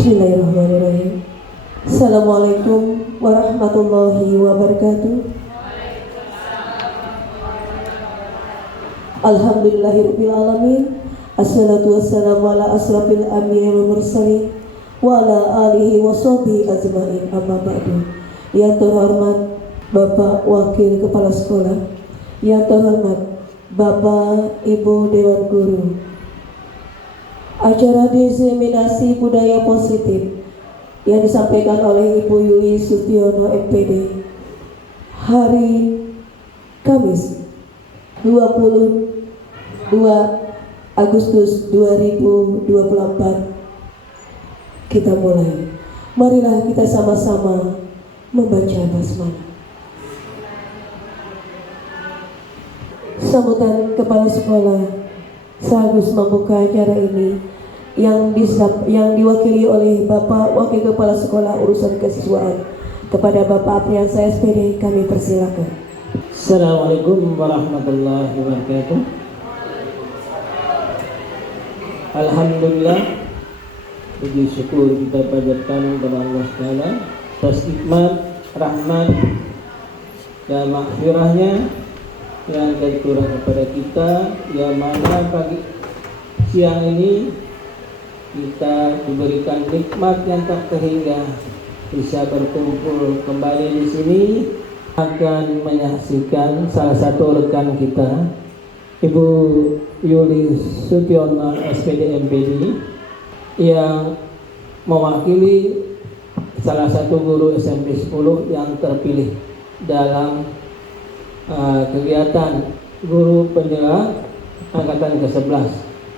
Bismillahirrahmanirrahim. Assalamualaikum warahmatullahi wabarakatuh. Alhamdulillahirabbil alamin. Assalatu wassalamu ala asrafil anbiya'i wal mursalin wa ala alihi wa sahbihi ajmain. Amma ba'du. Yang terhormat Bapak Wakil Kepala Sekolah, yang terhormat Bapak Ibu Dewan Guru, acara diseminasi budaya positif yang disampaikan oleh Ibu Yuli Sutiono MPD hari Kamis 22 Agustus 2024. Kita mulai. Marilah kita sama-sama membaca basmalah. Sambutan Kepala Sekolah sekaligus membuka acara ini yang diwakili oleh Bapak Wakil Kepala Sekolah Urusan Kesiswaan. Kepada Bapak Apriansa SPD kami persilakan. Assalamualaikum warahmatullahi wabarakatuh. Alhamdulillah, puji syukur kita panjatkan kepada Allah Taala atas nikmat, rahmat dan maghfirahnya yang tercurah kepada kita, yang mana pagi siang ini kita diberikan nikmat yang tak terhingga bisa berkumpul kembali di sini, akan menyaksikan salah satu rekan kita, Ibu Yuli Sutiono SPD MPD, yang mewakili salah satu guru SMP 10 yang terpilih dalam kegiatan guru penjelang angkatan ke-11.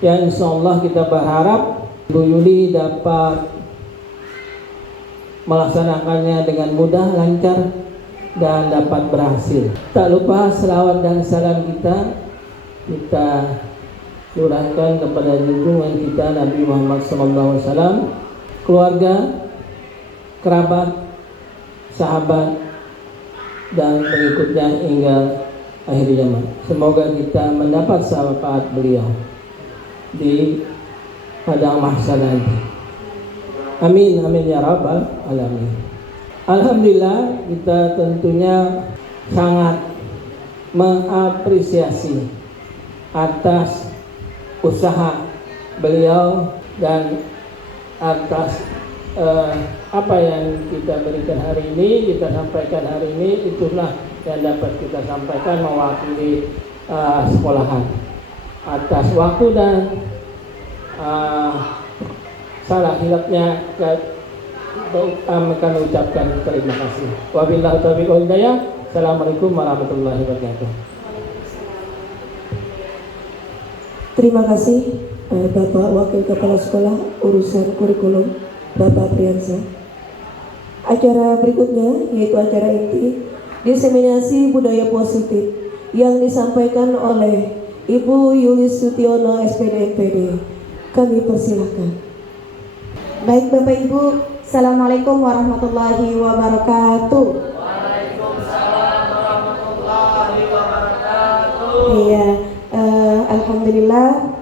Yang insya Allah kita berharap Ibu Yuli dapat melaksanakannya dengan mudah, lancar, dan dapat berhasil. Tak lupa selawat dan salam kita curahkan kepada junjungan kita Nabi Muhammad SAW, keluarga, kerabat, sahabat, dan pengikutnya hingga akhir zaman. Semoga kita mendapat syafaat beliau di padang mahsyar nanti. Amin amin ya rabbal alamin. Alhamdulillah, kita tentunya sangat mengapresiasi atas usaha beliau dan atas apa yang kita berikan hari ini, kita sampaikan hari ini, itulah yang dapat kita sampaikan mewakili sekolahan. Atas waktu dan salah hilapnya akan ucapkan terima kasih. Wabillahi taufiq wal hidayah. Assalamualaikum warahmatullahi wabarakatuh. Terima kasih Bapak Wakil Kepala Sekolah Urusan Kurikulum, Bapak Apriansa. Acara berikutnya yaitu acara inti diseminasi budaya positif yang disampaikan oleh Ibu Yuli Sutiono SPD MPD. Kami persilahkan. Baik Bapak Ibu, Assalamualaikum warahmatullahi wabarakatuh. Waalaikumsalam warahmatullahi wabarakatuh. Iya, alhamdulillah,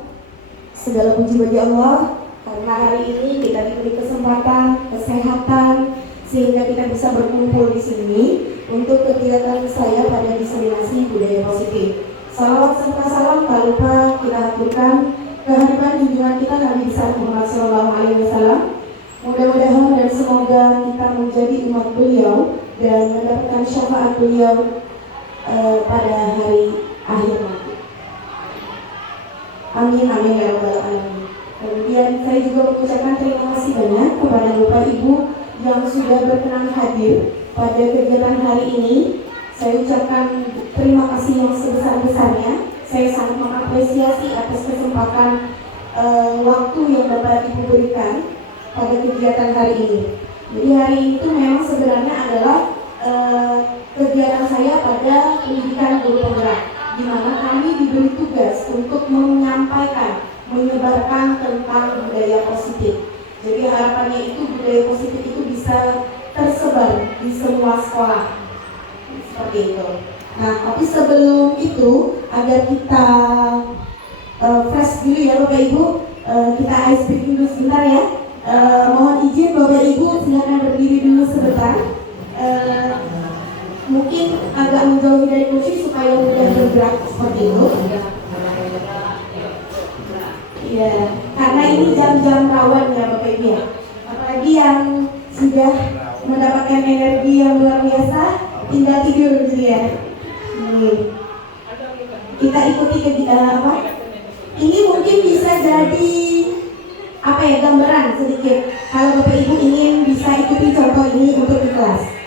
segala puji bagi Allah karena hari ini kita diberi kesempatan, kesehatan, sehingga kita bisa berkumpul di sini untuk kegiatan saya pada diseminasi budaya positif. Salawat serta salam tak lupa kita haturkan kehadiran junjungan kita Nabi besar Muhammad SAW. Mudah-mudahan dan semoga kita menjadi umat beliau dan mendapatkan syafaat beliau pada hari akhir nanti. Amin amin ya rabbal alamin. Kemudian saya juga mengucapkan terima kasih banyak kepada Bapak Ibu yang sudah berkenan hadir pada kegiatan hari ini. Saya ucapkan terima kasih yang sebesar-besarnya. Saya sangat mengapresiasi atas kesempatan waktu yang Bapak Ibu berikan pada kegiatan hari ini. Jadi hari ini itu memang sebenarnya adalah kegiatan saya pada pendidikan guru penggerak, di mana kami diberi tugas untuk menyampaikan, menyebarkan tentang budaya positif. Jadi harapannya itu budaya positif itu bisa tersebar di semua sekolah, seperti itu. Nah, tapi sebelum itu agar kita fresh dulu ya Bapak Ibu, kita ice breaking dulu sebentar ya. Mohon izin Bapak Ibu silakan berdiri dulu sebentar. Mungkin agak menjauhi dari kursi supaya mudah bergerak seperti itu. Ya, karena ini jam-jam rawan ya Bapak Ibu ya. Apalagi yang sudah mendapatkan energi yang luar biasa, tinggal tidur gitu ya. Kita ikuti apa? Ini mungkin bisa jadi apa ya, gambaran sedikit. Kalau Bapak Ibu ingin bisa ikuti contoh ini untuk di kelas.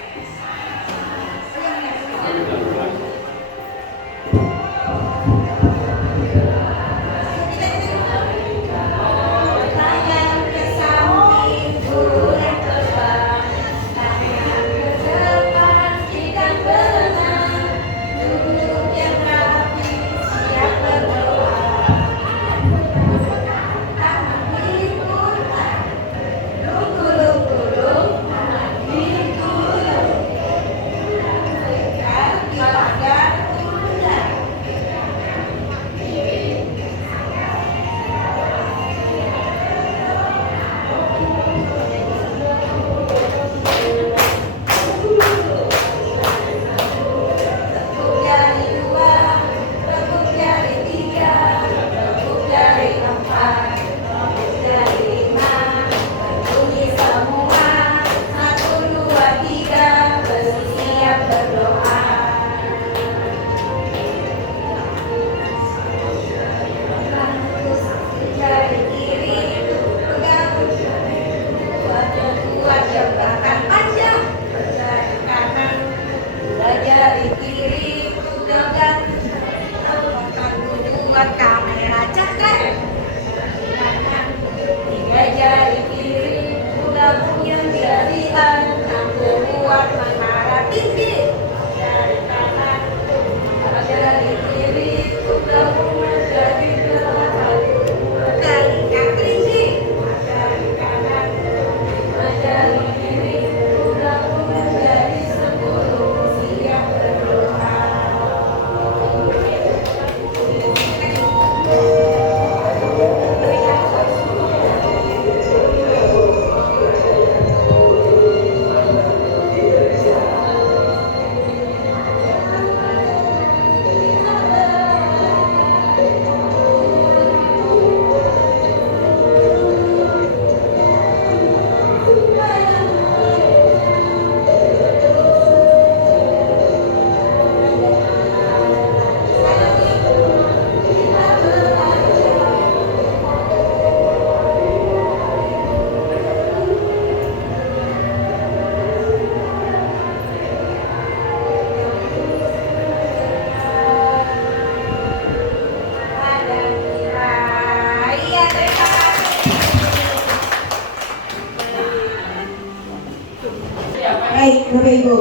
Baik, Bapak Ibu,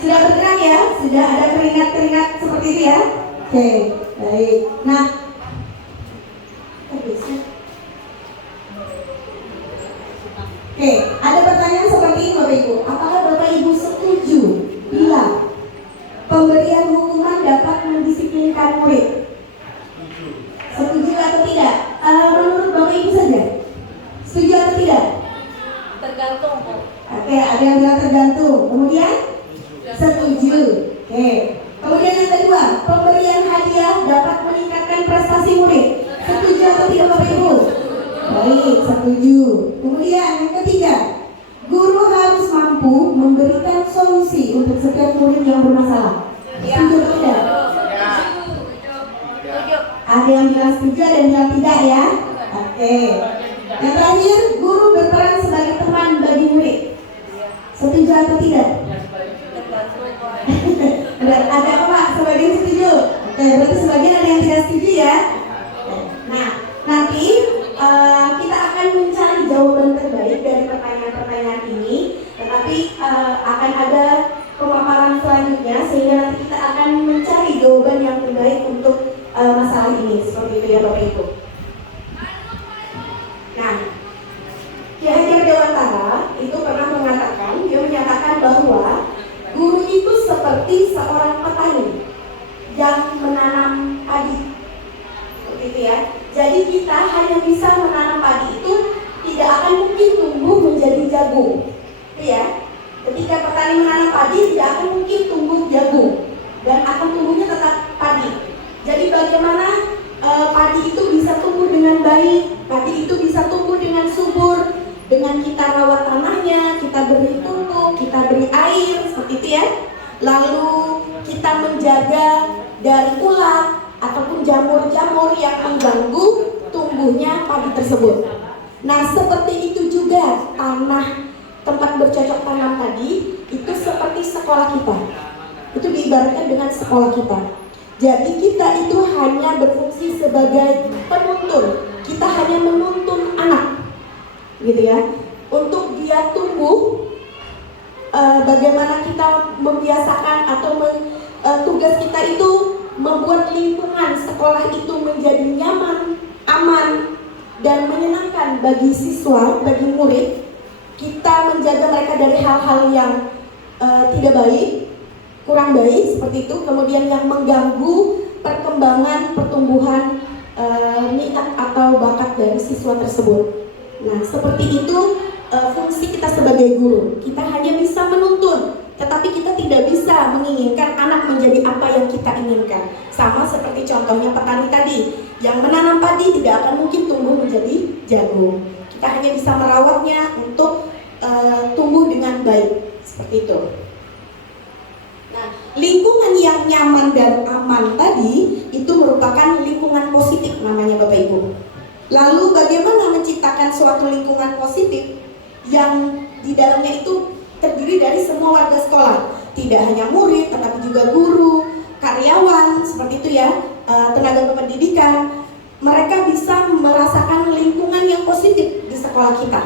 sudah bergerak ya? Sudah ada keringat-keringat seperti itu ya? Oke, baik. Nah, oke, ada pertanyaan seperti ini Bapak Ibu. Apakah Bapak Ibu setuju bila pemberian hukuman dapat mendisiplinkan murid? Setuju atau tidak? Menurut Bapak Ibu saja, setuju atau tidak? Tergantung. Oke, ada yang bilang tergantung. Kemudian setuju. Oke. Kemudian yang kedua, pemberian hadiah dapat meningkatkan prestasi murid. Setuju atau tidak Bapak Ibu? Baik, setuju. Kemudian yang ketiga, guru harus mampu memberikan solusi untuk setiap murid yang bermasalah. Setuju atau tidak? Ada yang bilang setuju, ada yang bilang tidak ya. Oke. Yang terakhir, guru berperan sebagai teman bagi murid. Setuju atau tidak? Ada apa Pak? Sebagian setuju. Oke, berarti sebagian ada yang tidak setuju ya. Nah, nanti kita akan mencari jawaban terbaik dari pertanyaan-pertanyaan ini. Tetapi akan ada pemaparan selanjutnya sehingga nanti kita akan mencari jawaban yang terbaik untuk masalah ini. Seperti itu ya Bapak Ibu. Nah, Ki Hajar Dewantara itu pernah mengatakan, dia menyatakan bahwa guru itu seperti seorang petani yang menanam padi. Seperti itu ya. Jadi kita hanya bisa menanam padi itu tidak baik, padi itu bisa tumbuh dengan subur dengan kita rawat tanahnya, kita beri pupuk, kita beri air, seperti itu ya. Lalu kita menjaga dari ulat ataupun jamur-jamur yang mengganggu tumbuhnya padi tersebut. Nah, seperti itu juga tanah tempat bercocok tanam tadi itu seperti sekolah kita. Itu diibaratkan dengan sekolah kita. Jadi kita itu hanya berfungsi sebagai penuntun. Kita hanya menuntun anak, gitu ya, untuk dia tumbuh. Bagaimana kita membiasakan atau tugas kita itu membuat lingkungan sekolah itu menjadi nyaman, aman, dan menyenangkan bagi siswa, bagi murid. Kita menjaga mereka dari hal-hal yang tidak baik, kurang baik seperti itu, kemudian yang mengganggu perkembangan, pertumbuhan minat atau bakat dari siswa tersebut. Nah, seperti itu fungsi kita sebagai guru. Kita hanya bisa menuntun, tetapi kita tidak bisa menginginkan anak menjadi apa yang kita inginkan. Sama seperti contohnya petani tadi, yang menanam padi tidak akan mungkin tumbuh menjadi jagung. Kita hanya bisa merawatnya untuk tumbuh dengan baik, seperti itu. Nah, lingkungan yang nyaman dan aman tadi itu merupakan lingkungan positif namanya Bapak Ibu. Lalu bagaimana menciptakan suatu lingkungan positif yang di dalamnya itu terdiri dari semua warga sekolah, tidak hanya murid tetapi juga guru, karyawan, seperti itu ya, tenaga kependidikan. Mereka bisa merasakan lingkungan yang positif di sekolah kita.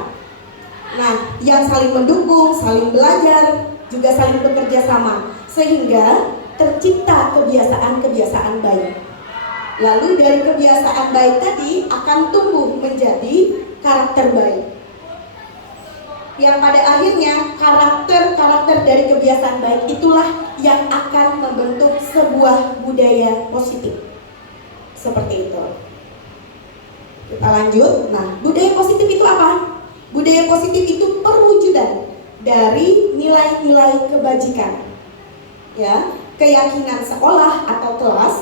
Nah, yang saling mendukung, saling belajar, juga saling bekerja sama, sehingga tercipta kebiasaan-kebiasaan baik. Lalu dari kebiasaan baik tadi akan tumbuh menjadi karakter baik, yang pada akhirnya karakter dari kebiasaan baik itulah yang akan membentuk sebuah budaya positif. Seperti itu. Kita lanjut. Nah, budaya positif itu apa? Budaya positif itu perwujudan dari nilai-nilai kebajikan, ya, keyakinan sekolah atau kelas,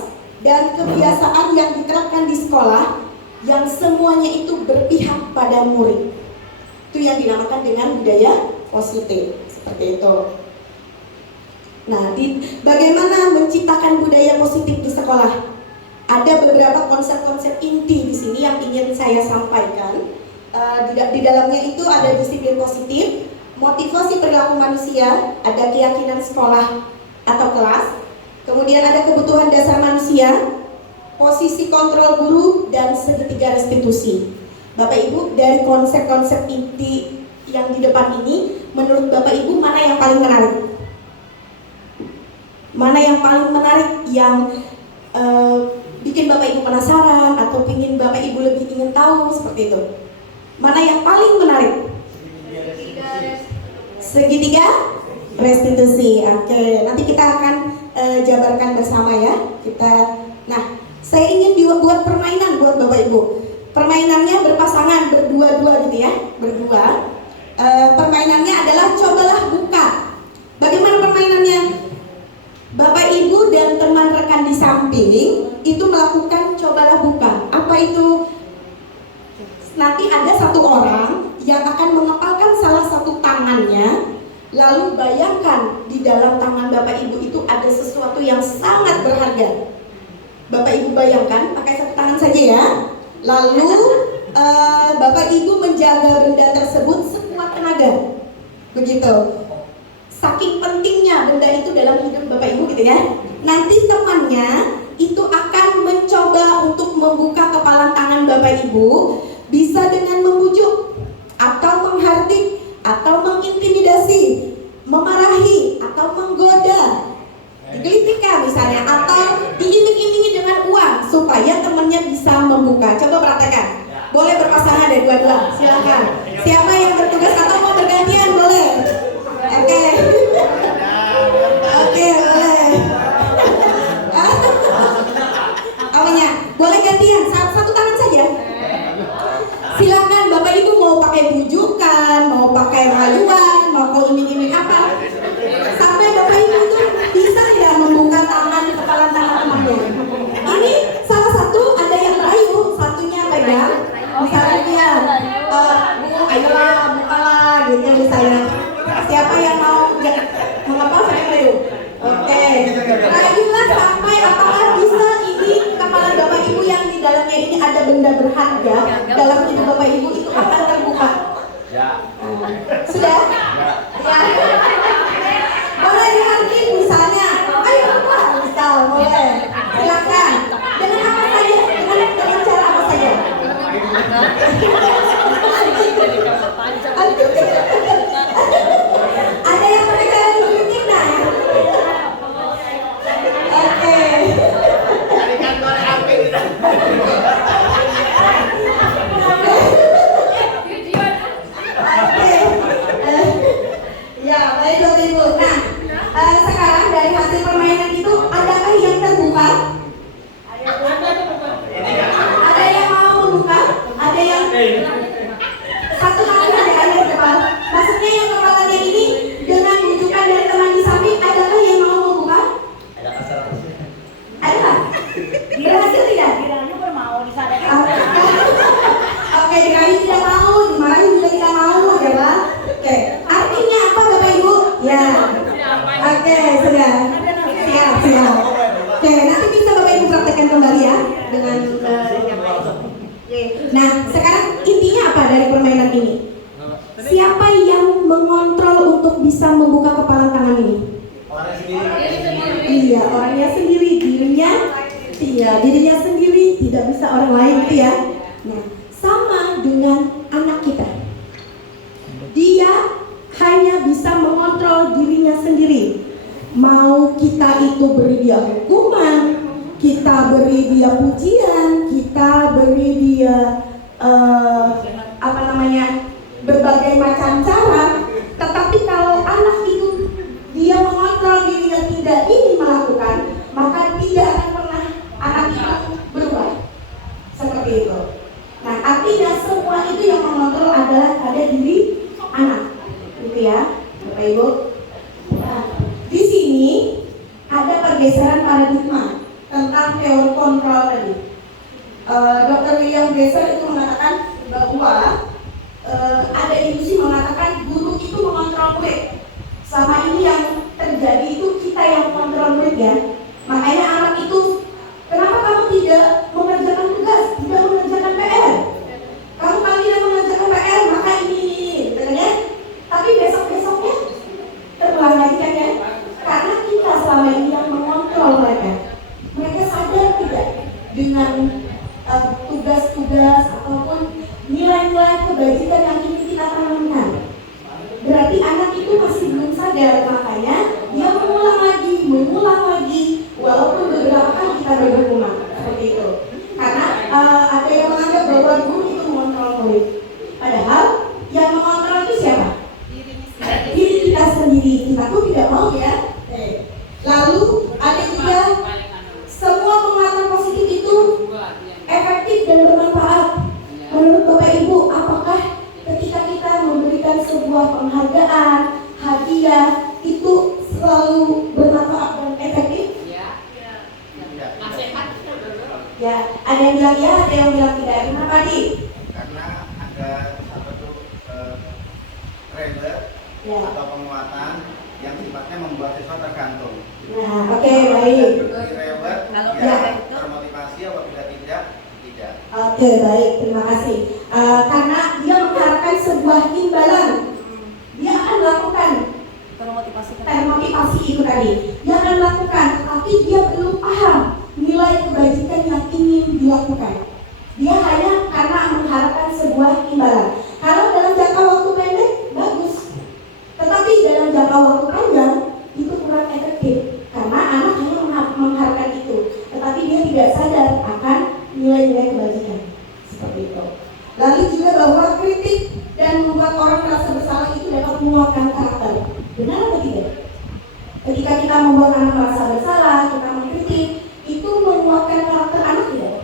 dan kebiasaan yang diterapkan di sekolah yang semuanya itu berpihak pada murid. Itu yang dinamakan dengan budaya positif, seperti itu. Nah, bagaimana menciptakan budaya positif di sekolah? Ada beberapa konsep-konsep inti di sini yang ingin saya sampaikan. Di dalamnya itu ada disiplin positif, motivasi perilaku manusia, ada keyakinan sekolah atau kelas, kemudian ada kebutuhan dasar manusia, posisi kontrol guru, dan segitiga restitusi. Bapak Ibu, dari konsep-konsep inti yang di depan ini, menurut Bapak Ibu mana yang paling menarik? Mana yang paling menarik, yang bikin Bapak Ibu penasaran atau ingin Bapak Ibu lebih ingin tahu, seperti itu? Mana yang paling menarik? Segitiga restitusi. Oke, nanti kita akan jabarkan bersama ya. Nah, saya ingin buat permainan buat Bapak Ibu. Permainannya berpasangan, berdua-dua gitu ya, berdua. Permainannya adalah cobalah buka. Bagaimana permainannya? Bapak Ibu dan teman rekan di samping itu melakukan cobalah buka. Apa itu? Nanti ada satu orang yang akan mengepalkan salah satu tangannya, lalu bayangkan di dalam tangan Bapak Ibu itu ada sesuatu yang sangat berharga. Bapak Ibu bayangkan, pakai satu tangan saja ya. Lalu Bapak Ibu menjaga benda tersebut sekuat tenaga. Begitu. Saking pentingnya benda itu dalam hidup Bapak Ibu gitu ya. Nanti temannya itu akan mencoba untuk membuka kepalan tangan Bapak Ibu, bisa dengan membujuk atau menghardik atau mengintimidasi, memarahi atau menggoda, digelitika misalnya, atau diiming-imingi dengan uang supaya temannya bisa membuka. Coba praktekkan. Boleh berpasangan deh dua-dua, silakan. Siapa yang bertugas atau mau bergantian boleh. Oke. Oke, boleh. Apanya? Boleh gantian, satu tangan saja. Silakan Bapak Ibu mau pakai bujukan, mau pakai rayuan, mau iming-iming apa, sampai Bapak Ibu itu bisa tidak membuka kepala tangan temannya. Ini salah satu ada yang rayu, satunya pegang, benda berharga dalam hidup Bapak Ibu itu akan terbuka. Sudah? Ya. Boleh dihargai misalnya. Ayo Pak, misal boleh. Silakan. Dengan apa saja? Dengan cara apa saja? Ada yang berbicara di sini nah? Oke. Ya, baik Bapak Ibu. Nah, sekarang dari hasil permainan itu adakah yang terbuka? Ada yang mau membuka? Ada yang satu tangan saja ada di depan. Maksudnya yang kepalanya ini dengan rujukan dari teman di samping, adakah yang mau membuka? Ada? Berhasil tidak? Oke, dirayu tidak mau, dimarahin juga tidak mau, ya Pak. Oke, artinya apa Bapak Ibu? Ya. Oke, sudah. Siap. Oke, nanti bisa Bapak Ibu praktekkan kembali ya dengan Nah, sekarang intinya apa dari permainan ini? Siapa yang mengontrol untuk bisa membuka kepalan tangan ini? Iya, orangnya sendiri, dirinya. Iya, dirinya sendiri, tidak bisa orang lain gitu ya. Nah, sama dengan anak kita. Dia hanya bisa mengontrol dirinya sendiri. Mau kita itu beri dia hukuman, kita beri dia pujian, kita beri dia berbagai macam cara. Tetapi kalau anak itu dia mengontrol dirinya tidak ingin melakukan, maka tidak akan pernah anak itu berubah seperti itu. Nah, artinya semua itu yang mengontrol adalah pada diri anak, gitu ya, Bapak Ibu. Nah, di sini ada pergeseran paradigma tentang teori kontrol tadi. Dr. William Glasser itu mengatakan bahwa ada ilusi mengatakan guru itu mengontrol murid. Selama ini yang terjadi itu kita yang mengontrol murid ya. Makanya anak itu, kenapa kamu tidak mengerjakan tugas, tidak mengerjakan PR? Kamu kalau tidak mengerjakan PR maka ini, gitu kan ya. Tapi besok-besoknya terulang lagi kan ya. Karena kita selama ini yang mengontrol mereka. Mereka sadar tidak dengan tugas-tugas ataupun nilai-nilai kebajikan yang ingin kita tanamkan. Berarti anak itu masih belum sadar, makanya dia mengulang lagi, walaupun beberapa kali kita bergumam seperti itu. Karena ada yang menganggap bahwa guru itu mengontrol murid. Padahal yang mengontrol itu siapa? Diri kita sendiri. Kita pun tidak mau ya. Lalu ada juga semua penguatan positif itu efektif dan bermanfaat. Menurut Bapak Ibu, apakah ketika kita memberikan sebuah penghargaan, hadiah itu selalu bermanfaat dan efektif? Ya, ada yang bilang ya, ada yang bilang tidak. Kenapa Di? Karena ada satu trailer atau penguatan yang sifatnya membuat siswa tergantung. Nah, oke, baik. Trailer ya termotivasi apabila tidak. Oke, baik, terima kasih. Karena dia mengharapkan sebuah imbalan, dia akan melakukan termotivasi itu tadi. Dia akan melakukan, tapi dia belum paham nilai kebajikan yang ingin dilakukan. Dia hanya karena mengharapkan sebuah imbalan. Kalau dalam jangka waktu pendek, bagus. Tetapi dalam jangka waktu panjang, itu kurang efektif. Karena anak hanya mengharapkan itu. Tetapi dia tidak sadar akan nilai-nilai kebajikan. Seperti itu. Lalu juga bahwa kritik dan membuat orang merasa bersalah itu dapat menguatkan karakter. Benar atau tidak? Ketika kita membuat anak merasa bersalah, kita mengkritik, itu menguatkan karakter anak tidak?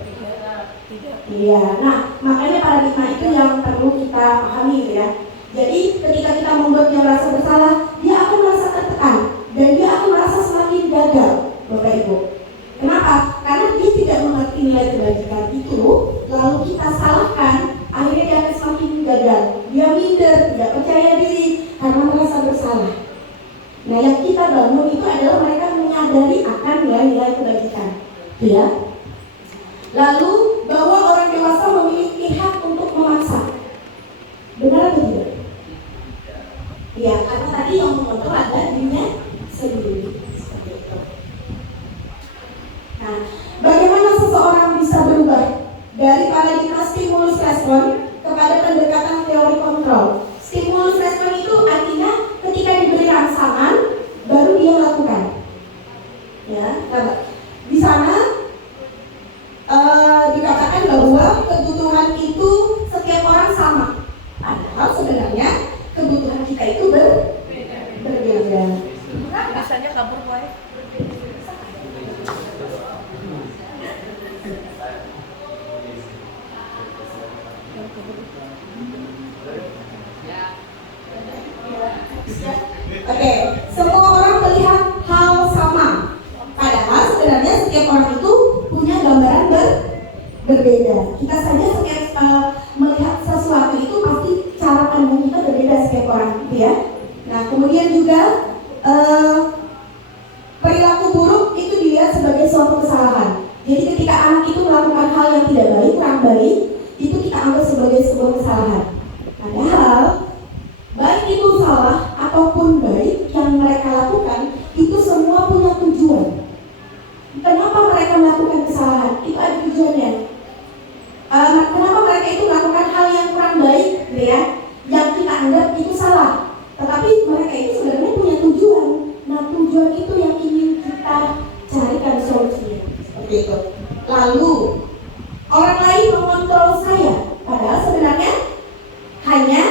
Iya. Nah, makanya paradigma itu yang perlu kita pahami ya. Jadi ketika kita membuat dia merasa bersalah, dia akan merasa tertekan dan dia akan merasa semakin gagal, Bapak Ibu. Kenapa? Karena dia tidak mengerti nilai kebajikan itu, lalu kita salahkan, akhirnya dia akan semakin gagal. Dia minder, tidak percaya diri karena merasa bersalah. Nah, yang kita bangun itu adalah mereka menyadari akan nilai-nilai kebajikan, ya. Lalu bahwa orang dewasa Nah, di sana dikatakan bahwa kebutuhan itu setiap orang sama. Padahal sebenarnya kebutuhan kita itu berbeda. Misalnya kabur boy. Oke, semua orang melihat hal sama. Padahal sebenarnya setiap orang itu punya gambaran berbeda. Kita saja setiap melihat sesuatu itu pasti cara pandang kita berbeda setiap orang, gitu ya. Nah, kemudian juga perilaku buruk itu dilihat sebagai suatu kesalahan. Jadi ketika anak itu melakukan hal yang tidak baik, kurang baik, itu kita anggap sebagai sebuah kesalahan. Padahal baik itu salah ataupun baik yang mereka lakukan itu semua punya tujuan. Kenapa mereka melakukan kesalahan? Itu ada tujuannya. Kenapa mereka itu melakukan hal yang kurang baik, gitu ya, yang kita anggap itu salah. Tetapi mereka itu sebenarnya punya tujuan. Nah, tujuan itu yang ingin kita carikan solusinya. Seperti itu. Lalu orang lain mengontrol saya, padahal sebenarnya hanya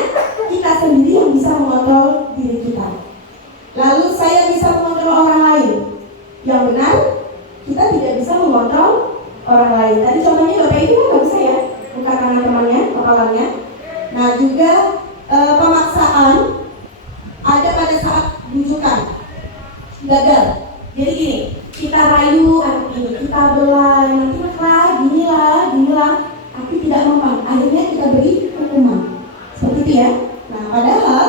kita sendiri yang bisa mengontrol diri kita. Lalu saya bisa mengontrol orang lain. Yang benar, kita tidak bisa mengontrol orang lain. Tadi contohnya Bapak Ibu kan nggak bisa ya, buka tangan temannya, kepalannya. Nah, juga pemaksaan ada pada saat bujukan gagal. Jadi gini, kita rayu anak ini, kita belai, nanti ginilah, tapi tidak mempan. Akhirnya kita beri hukuman. Seperti itu ya. Nah, padahal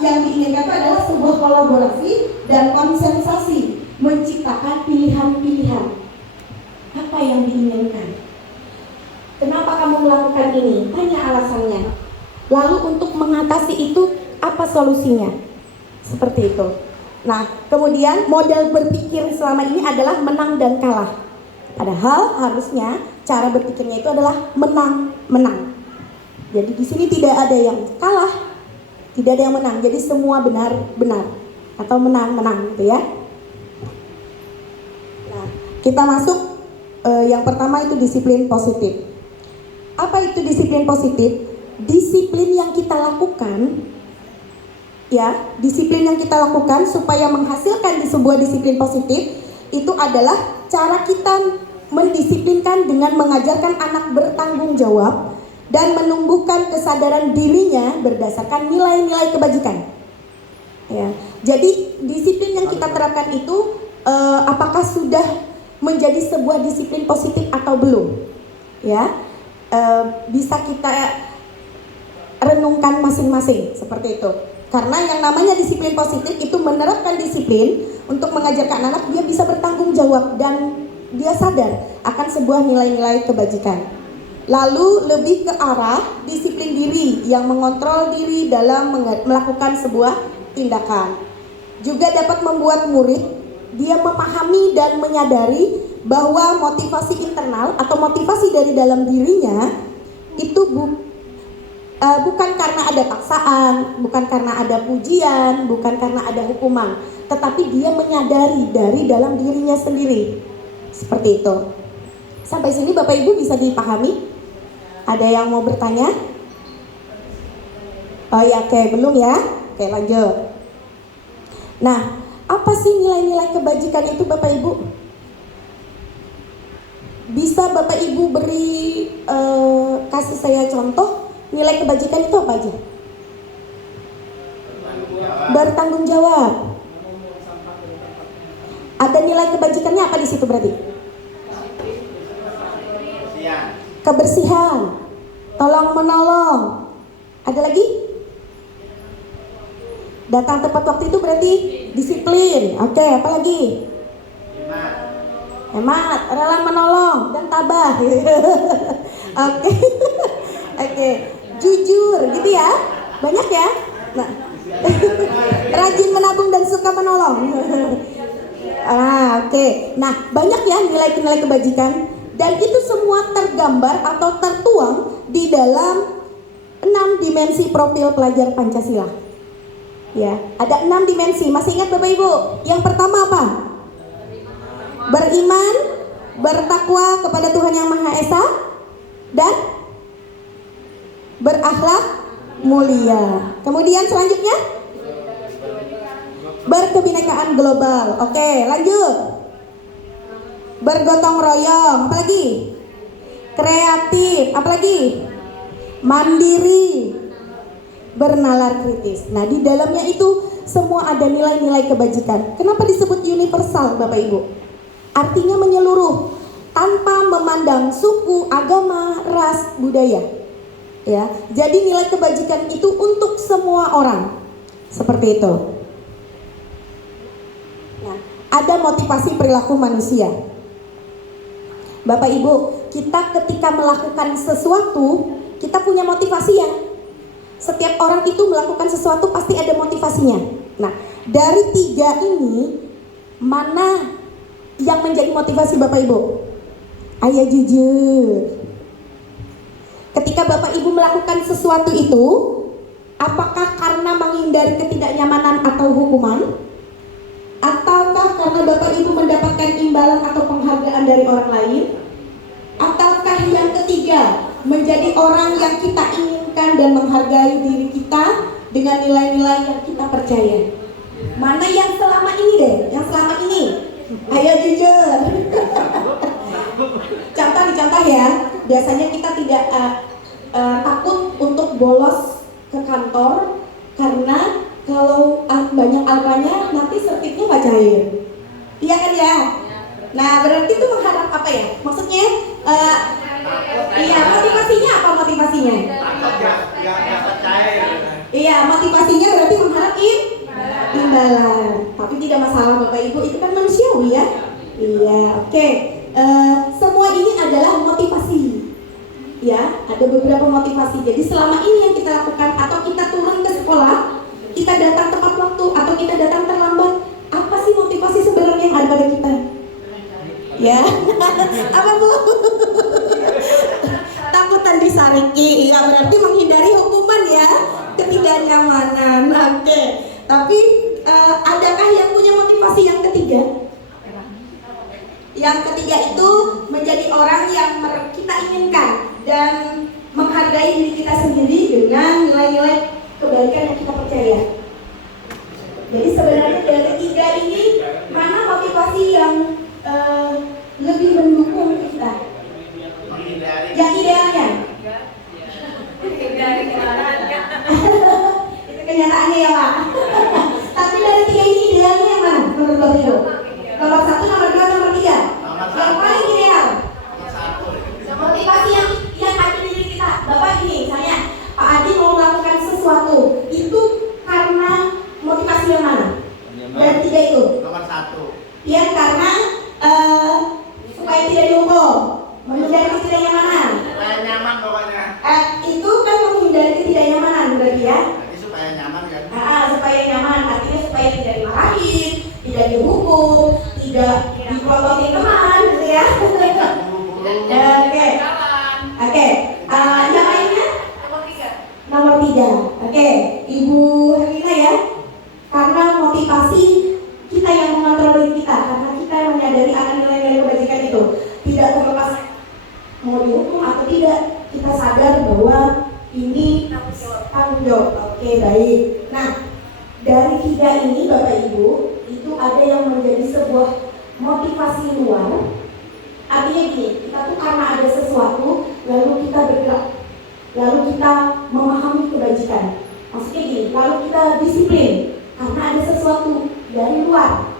yang diinginkan itu adalah sebuah kolaborasi dan konsensasi, menciptakan pilihan-pilihan. Apa yang diinginkan? Kenapa kamu melakukan ini? Tanya alasannya. Lalu untuk mengatasi itu, apa solusinya? Seperti itu. Nah, kemudian model berpikir selama ini adalah menang dan kalah. Padahal harusnya cara berpikirnya itu adalah menang. Jadi di sini tidak ada yang kalah, tidak ada yang menang. Jadi semua benar atau menang gitu ya. Nah, kita masuk yang pertama itu disiplin positif. Apa itu disiplin positif? Disiplin yang kita lakukan, ya, disiplin yang kita lakukan supaya menghasilkan di sebuah disiplin positif itu adalah cara kita mendisiplinkan dengan mengajarkan anak bertanggung jawab dan menumbuhkan kesadaran dirinya berdasarkan nilai-nilai kebajikan. Ya, jadi disiplin yang kita terapkan itu apakah sudah menjadi sebuah disiplin positif atau belum? Ya, bisa kita renungkan masing-masing seperti itu. Karena yang namanya disiplin positif itu menerapkan disiplin untuk mengajarkan anak dia bisa bertanggung jawab dan dia sadar akan sebuah nilai-nilai kebajikan. Lalu lebih ke arah disiplin diri yang mengontrol diri dalam melakukan sebuah tindakan. Juga dapat membuat murid dia memahami dan menyadari bahwa motivasi internal atau motivasi dari dalam dirinya itu bukan karena ada paksaan, bukan karena ada pujian, bukan karena ada hukuman, tetapi dia menyadari dari dalam dirinya sendiri. Seperti itu. Sampai sini Bapak Ibu bisa dipahami? Ada yang mau bertanya? Oh ya, oke, belum ya? Oke, lanjut. Nah, apa sih nilai-nilai kebajikan itu Bapak Ibu? Bisa Bapak Ibu beri kasih saya contoh nilai kebajikan itu apa aja? Bertanggung jawab. Ada nilai kebajikannya apa di situ berarti? Kebersihan, tolong menolong. Ada lagi? Datang tepat waktu itu berarti disiplin. Oke, apa lagi? Hemat, rela menolong dan tabah. Oke. Oke, jujur gitu ya. Banyak ya? Nah. Rajin menabung dan suka menolong. Oke. Nah, banyak ya nilai-nilai kebajikan. Dan itu semua tergambar atau tertuang di dalam 6 dimensi profil pelajar Pancasila. Ya, ada 6 dimensi. Masih ingat Bapak Ibu? Yang pertama apa? beriman, bertakwa kepada Tuhan Yang Maha Esa, dan berakhlak mulia. Kemudian selanjutnya berkebinekaan global. Oke, lanjut. Bergotong royong, apalagi? Kreatif, apalagi? Mandiri, bernalar kritis. Nah, di dalamnya itu semua ada nilai-nilai kebajikan. Kenapa disebut universal, Bapak Ibu? Artinya menyeluruh, tanpa memandang suku, agama, ras, budaya. Ya, jadi nilai kebajikan itu untuk semua orang. Seperti itu. Nah, ada motivasi perilaku manusia. Bapak Ibu, kita ketika melakukan sesuatu, kita punya motivasi ya. Setiap orang itu melakukan sesuatu pasti ada motivasinya. Nah, dari 3 ini, mana yang menjadi motivasi Bapak Ibu? Ayo jujur. Ketika Bapak Ibu melakukan sesuatu itu, apakah karena menghindari ketidaknyamanan atau hukuman? Ataukah karena Bapak Ibu mendapatkan imbalan atau penghargaan dari orang lain? Ataukah yang ketiga, menjadi orang yang kita inginkan dan menghargai diri kita dengan nilai-nilai yang kita percaya? Mana yang selama ini deh? Yang selama ini? Ayo jujur. Contoh ya. Biasanya kita tidak takut untuk bolos ke kantor karena kalau banyak alpanya nanti sertiknya nggak cair. Iya kan ya? Nah, berarti itu mengharap apa ya? Maksudnya iya, motivasinya apa motivasinya? Iya, motivasinya berarti mengharap imbalan. Tapi tidak masalah Bapak Ibu, itu kan manusiawi ya. Iya, oke. Semua ini adalah motivasi. Ya, ada beberapa motivasi. Jadi selama ini yang kita lakukan, atau kita turun ke sekolah, kita datang tepat waktu, atau kita datang terlambat, apa sih motivasi sebenarnya yang ada pada kita? Ya, apa Bu? Takutan disariki, ya berarti menghindari hukuman ya, ketidaknyamanan. Oke, tapi adakah yang punya motivasi yang ketiga? Yang ketiga itu menjadi orang yang kita inginkan dan menghargai diri kita sendiri dengan nilai-nilai kebaikan yang kita percaya. Jadi sebenarnya dari 3 ini, mana motivasi yang lebih mendukung kita? Yang idealnya? Itu kenyataannya ya Pak. Tapi dari 3 ini idealnya yang mana menurut Bapak Ibu? Nomor 1, nomor 2, nomor 3. Yang paling ideal. Motivasi yang ada di diri kita. Bapak gini, misalnya Pak Adi mau melakukan sesuatu, itu karena motivasi yang mana? Dari 3 itu. Nomor 1. Ya karena supaya tidak dihukum, menghindari ketidaknyamanan. Supaya nyaman pokoknya. Itu kan menghindari ketidaknyamanan berarti ya. Jadi supaya nyaman kan? Supaya nyaman, artinya supaya tidak dimarahin, tidak dihukum, tidak dipotongin teman, gitu ya. Oke. Yang lainnya? Nomor 3. Oke, Ibu Herlina ya. Karena motivasi kita yang mengontrol diri kita, karena kita yang menyadari akan nilai-nilai kebajikan itu, tidak terlepas mau dihukum atau tidak, kita sadar bahwa ini tanggung jawab. Oke, baik. Nah, dari 3 ini Bapak Ibu, itu ada yang menjadi sebuah motivasi luar. Artinya gini, kita tuh karena ada sesuatu, lalu kita bergerak, lalu kita memahami kebajikan. Maksudnya gini, lalu kita disiplin karena ada sesuatu dari luar.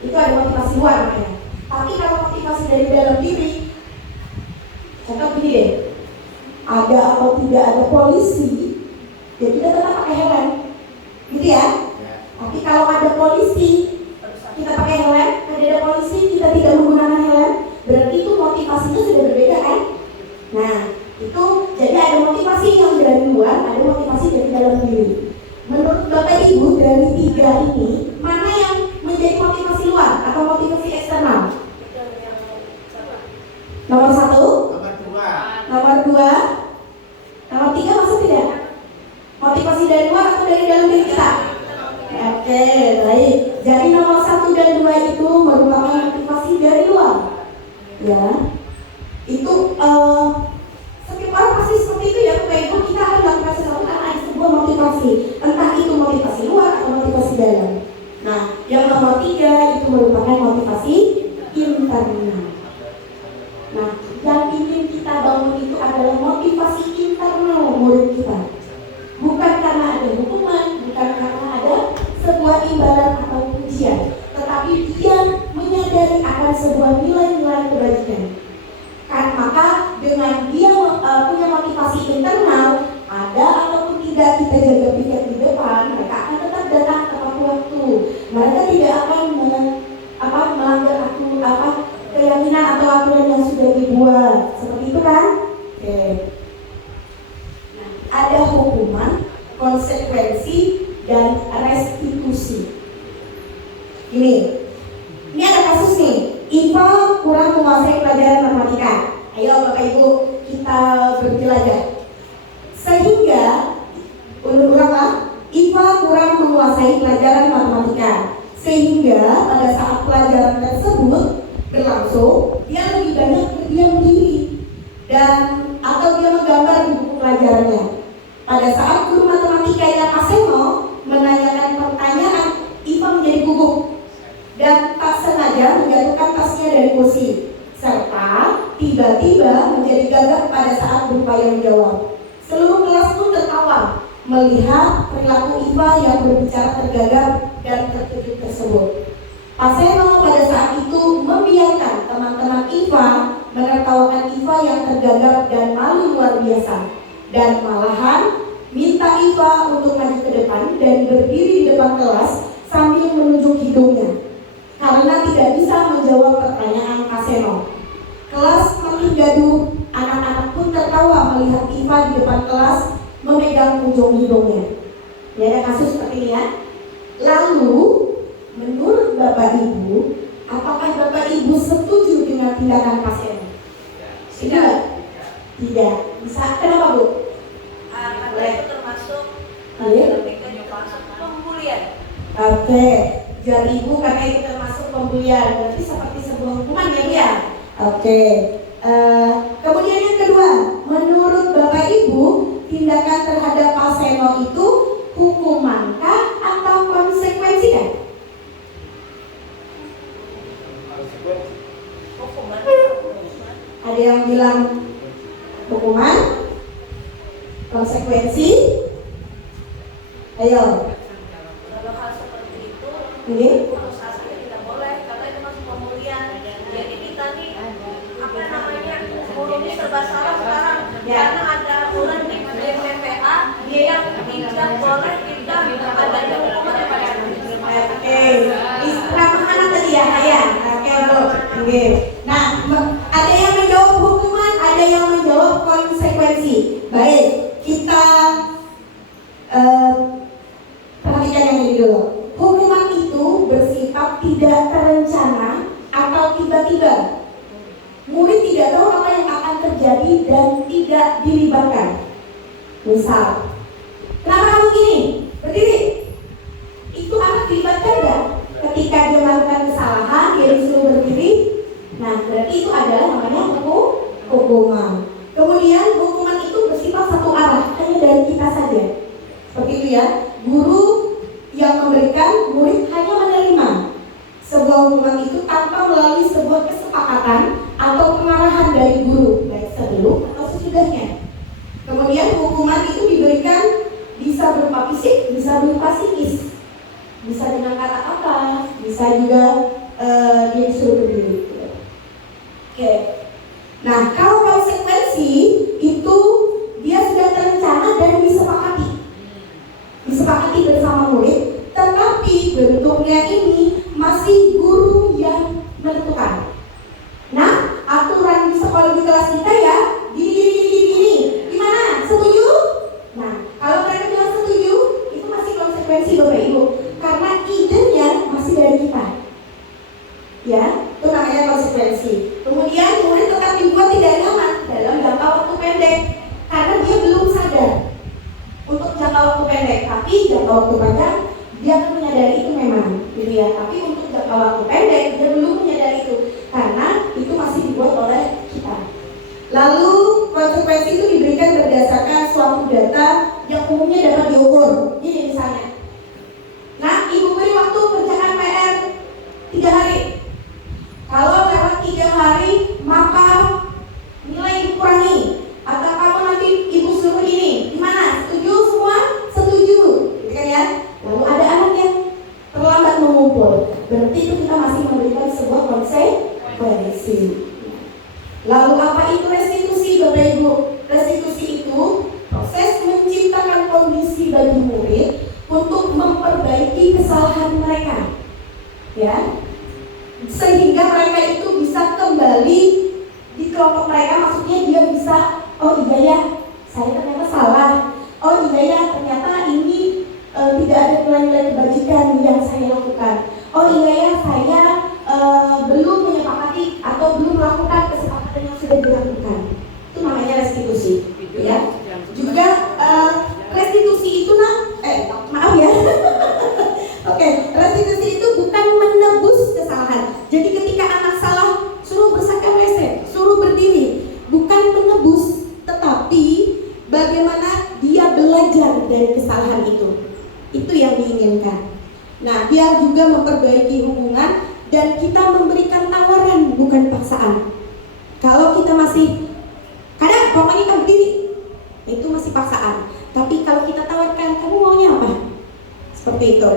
Itu ada motivasi luar namanya. Tapi kalau motivasi dari dalam diri, contoh gini deh, ada atau tidak ada polisi, ya kita tetap pakai helm, gitu ya. Tapi kalau ada polisi, kita pakai helm, ada polisi kita tidak menggunakan helm, berarti itu motivasinya sudah berbeda kan? Nah, itu jadi ada motivasi yang dari luar, ada motivasi dari dalam diri. Menurut Bapak Ibu, dari 3 ini, mana yang menjadi motivasi luar atau motivasi eksternal? Nomor 1? Nomor 2. Nomor 2? Nomor 3 masuk tidak? Motivasi dari luar atau dari dalam diri kita? Oke, baik. Jadi nomor 1 dan 2 itu internal. Nah, yang ingin kita bangun itu adalah motivasi internal murid kita. Bukan karena ada hukuman, bukan karena ada sebuah imbalan atau pujian, tetapi dia menyadari akan sebuah nilai-nilai kebajikan. Kan, maka dengan dia punya motivasi internal, ada ataupun tidak kita jaga piket di depan, mereka akan tetap datang tepat waktu. Mereka tidak akan melanggar keyakinan atau aturan yang sudah dibuat. Seperti itu kan? Oke. Nah, ada hukuman, konsekuensi, dan restitusi. Ini ada kasus nih. IPA kurang menguasai pelajaran matematika. Ayo Bapak Ibu, kita berjelajah. Sehingga ulang-ulang, IPA kurang menguasai pelajaran matematika. Sehingga pada saat pelajaran tersebut berlangsung, dia lebih banyak berdiam diri dan atau dia menggambar di buku pelajarannya. Pada saat guru matematikanya Pak Seno menanyakan pertanyaan, IPA menjadi gugup dan tak sengaja menjatuhkan tasnya dari kursi, serta tiba-tiba menjadi gagap pada saat berupaya menjawab. Seluruh kelas pun tertawa melihat perilaku IPA yang berbicara tergagap dan terkejut tersebut. Pak Seno pada saat itu membiarkan teman-teman IPA menertawakan IPA yang tergagap dan malu luar biasa, dan malahan minta IPA untuk maju ke depan dan berdiri di depan kelas sambil menunjuk hidungnya karena tidak bisa menjawab pertanyaan Pak Seno. Kelas makin gaduh, anak-anak pun tertawa melihat IPA di depan kelas memegang ujung hidungnya. Ya, ada kasus seperti ini ya. Lalu, menurut Bapak Ibu, apakah Bapak Ibu setuju dengan tindakan Pak Seno? Tidak. Tidak. Bisa, kenapa Bu? Karena itu termasuk pembulian. Oke, jadi Ibu karena itu termasuk pembulian, berarti seperti sebuah hukuman ya Bu ya? Oke. Kemudian yang kedua, menurut Bapak Ibu, tindakan terhadap Pak Seno itu hukumankah atau konsekuensi kan? Hukuman. Ada yang bilang hukuman, konsekuensi. Ayo. Kalau hal seperti itu, Ini. menurut saya tidak boleh karena itu masuk pembulian. Jadi kita nih guru ini serba salah sekarang karena ada aturan di PPA yang tidak boleh kita adanya hukuman kepada anak. Oke, istilah mana tadi ya, Ayah? Oke, Bro. Oke. Nah, ada yang menjawab hukuman, ada yang menjawab konsekuensi. Baik, kita perhatikan yang ini dulu. Hukuman itu bersifat tidak terencana atau tiba-tiba. Murid tidak tahu apa yang akan terjadi dan tidak dilibatkan. Misal, kenapa kamu gini? Berdiri. Itu anak dilibatkan nggak? Ketika dia melakukan kesalahan, dia disuruh berdiri. Nah, berarti itu adalah namanya hukuman. Kemudian hukuman itu bersifat satu arah, hanya dari kita saja. Seperti itu ya. Guru yang memberikan, murid hanya menerima sebuah hukuman itu tanpa melalui sebuah kesepakatan atau pengarahan dari guru, baik sebelum atau sesudahnya. Kemudian hukuman itu diberikan bisa berupa fisik, bisa berupa psikis, bisa dengan kata-kata, bisa juga dia disuruh berdiri. Oke. Nah, kalau konsekuensi itu dia sudah terencana dan disepakati bersama murid, tetapi bentuknya ini masih guru yang menentukan. Nah, aturan di sekolah di kelas kita ya, gini. Gimana? Setuju? Nah, kalau mereka bilang setuju, itu masih konsekuensi Bapak Ibu, karena idenya masih dari kita. Ya, itu namanya konsekuensi. Kemudian murid tetap dibuat tidak nyaman dalam jangka waktu pendek, karena dia belum sadar untuk jangka waktu pendek, tapi jangka waktu panjang dia akan menyadari itu memang, gitu ya. Tapi untuk jangka waktu pendek dia belum menyadari itu, karena itu masih dibuat oleh kita. Lalu konsekuensi itu diberikan berdasarkan suatu data yang umumnya dapat diukur. Ini misalnya, nah Ibu beri waktu kerjaan PR 3 hari. Kalau konsekuensi. Lalu apa itu restitusi, Bapak Ibu? Restitusi itu proses menciptakan kondisi bagi murid untuk memperbaiki kesalahan mereka, ya, sehingga mereka itu bisa kembali di kelompok mereka. Maksudnya dia bisa, oh iya ya, saya ternyata salah. Oh iya ya, ternyata ini tidak ada nilai-nilai kebajikan yang saya lakukan. Oh iya ya, saya belum menyepakati atau belum melakukan kesepakatan yang sudah dilakukan. Itu namanya restitusi, ya. Juga restitusi itu maaf ya. Oke, restitusi itu bukan menebus kesalahan. Jadi ketika anak salah, suruh bersihkan WC, suruh berdiri, bukan menebus, tetapi bagaimana dia belajar dari kesalahan itu. Itu yang diinginkan. Nah, dia juga memperbaiki hubungan dan kita memberikan tawaran, bukan paksaan. Kalau kita masih kadang pokoknya kamu berdiri, itu masih paksaan. Tapi kalau kita tawarkan, kamu maunya apa? Seperti itu.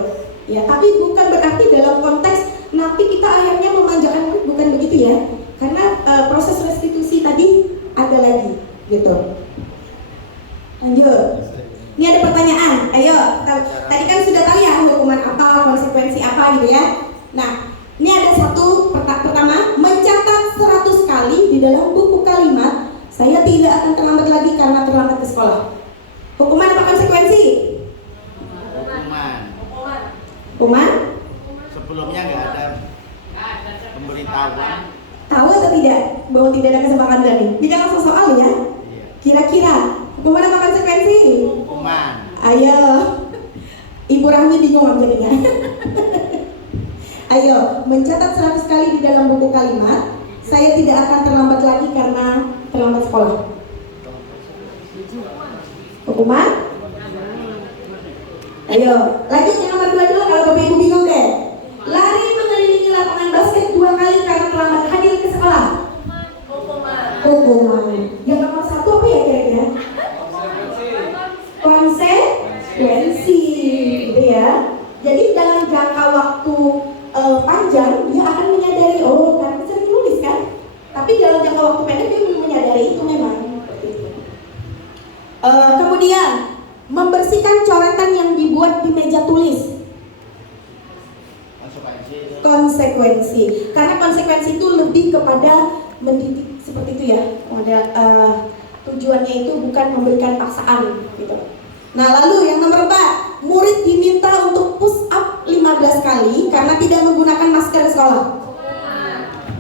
Ya, tapi bukan berarti dalam konteks nanti kita akhirnya memanjakan murid, bukan begitu ya. Karena proses restitusi tadi ada lagi, gitu. Lanjut. Ini ada pertanyaan. Ayo, tadi kan sudah tahu ya hukuman apa, konsekuensi apa gitu ya. Nah, ini ada satu pertama, mencatat 100 kali di dalam buku kalimat, saya tidak akan terlambat lagi karena terlambat ke sekolah. Hukuman apa konsekuensi? Hukuman? Sebelumnya nggak ada pemberitahuan. Tahu atau tidak bahwa tidak ada kesepakatan tadi? Tidak langsung soal ya. Kira-kira hukuman apa konsekuensi? Hukuman. Ayo, Ibu Rahmi bingung jadinya. Ayo, mencatat 100 kali di dalam buku kalimat, saya tidak akan terlambat lagi karena terlambat sekolah. Hukuman? Ayo, lanjut yang nomor 2 dulu kalau Bapak Ibu bingung deh. Lari mengelilingi lapangan basket 2 kali karena terlambat hadir ke sekolah. Hukuman. Yang nomor 1 apa ya kira-kira? Konsekuensi, gitu ya. Jadi dalam jangka waktu panjang dia akan menyadari, oh kan bisa ditulis kan. Tapi dalam jangka waktu pendek dia belum menyadari itu memang. Kemudian membersihkan coretan yang dibuat di meja tulis. Konsekuensi. Karena konsekuensi itu lebih kepada mendidik seperti itu ya. Ada tujuannya itu bukan memberikan paksaan gitu. Nah, lalu yang nomor 4, murid diminta untuk push up 15 kali karena tidak menggunakan masker di sekolah.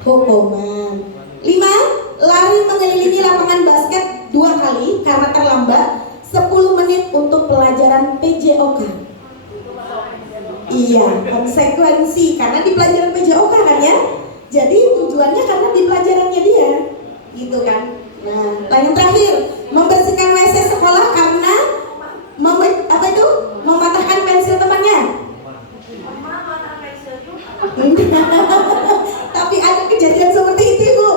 Hukuman. 5, lari mengelilingi lapangan basket 2 kali karena terlambat 10 menit untuk pelajaran PJOK. Iya, konsekuensi karena di pelajaran PJOK kan ya. Jadi tujuannya karena di pelajarannya dia, gitu kan. Nah, yang terakhir, membersihkan WC sekolah karena mematahkan pensil temannya. Tapi ada kejadian seperti itu, Bu.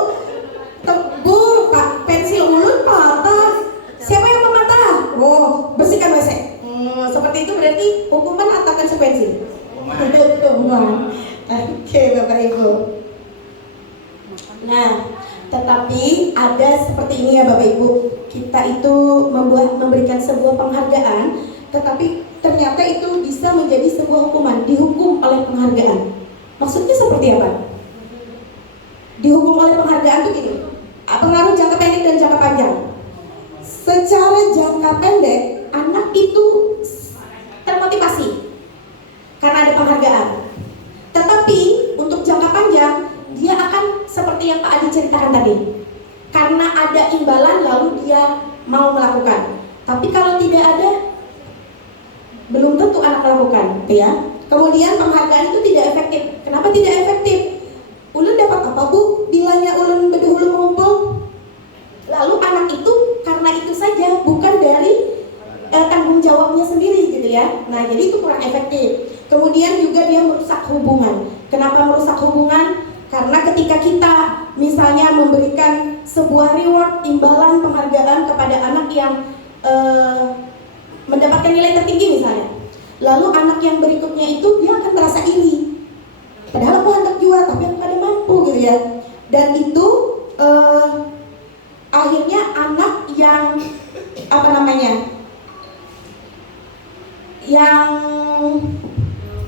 Bu, Pak, pensil ulun patah. Siapa yang mematah? Oh, bersihkan WC. Seperti itu berarti hukuman atau konsekuensi? Hukuman. Oke, Bapak Ibu. Nah, tetapi ada seperti ini ya Bapak Ibu. Kita itu memberikan sebuah penghargaan, tetapi ternyata itu bisa menjadi sebuah hukuman, dihukum oleh penghargaan. Maksudnya seperti apa? Dihukum oleh penghargaan itu gini. Pengaruh jangka pendek dan jangka panjang. Secara jangka pendek, anak itu termotivasi karena ada penghargaan. Tetapi untuk jangka panjang, dia akan seperti yang Pak Adi ceritakan tadi. Karena ada imbalan lalu dia mau melakukan. Tapi kalau tidak ada, belum tentu anak melakukan, ya. Kemudian penghargaan itu tidak efektif. Kenapa tidak efektif? Ulun dapat apa, Bu? Bilanya ulun bedahulu mengumpul. Lalu anak itu karena itu saja, bukan dari tanggung jawabnya sendiri gitu ya. Nah, jadi itu kurang efektif. Kemudian juga dia merusak hubungan. Kenapa merusak hubungan? Karena ketika kita misalnya memberikan sebuah reward, imbalan, penghargaan kepada anak yang mendapatkan nilai tertinggi misalnya, lalu anak yang berikutnya itu dia akan merasa iri. Padahal aku hendak jual, tapi aku kada mampu. mampu gitu ya. Dan itu akhirnya anak yang apa namanya, yang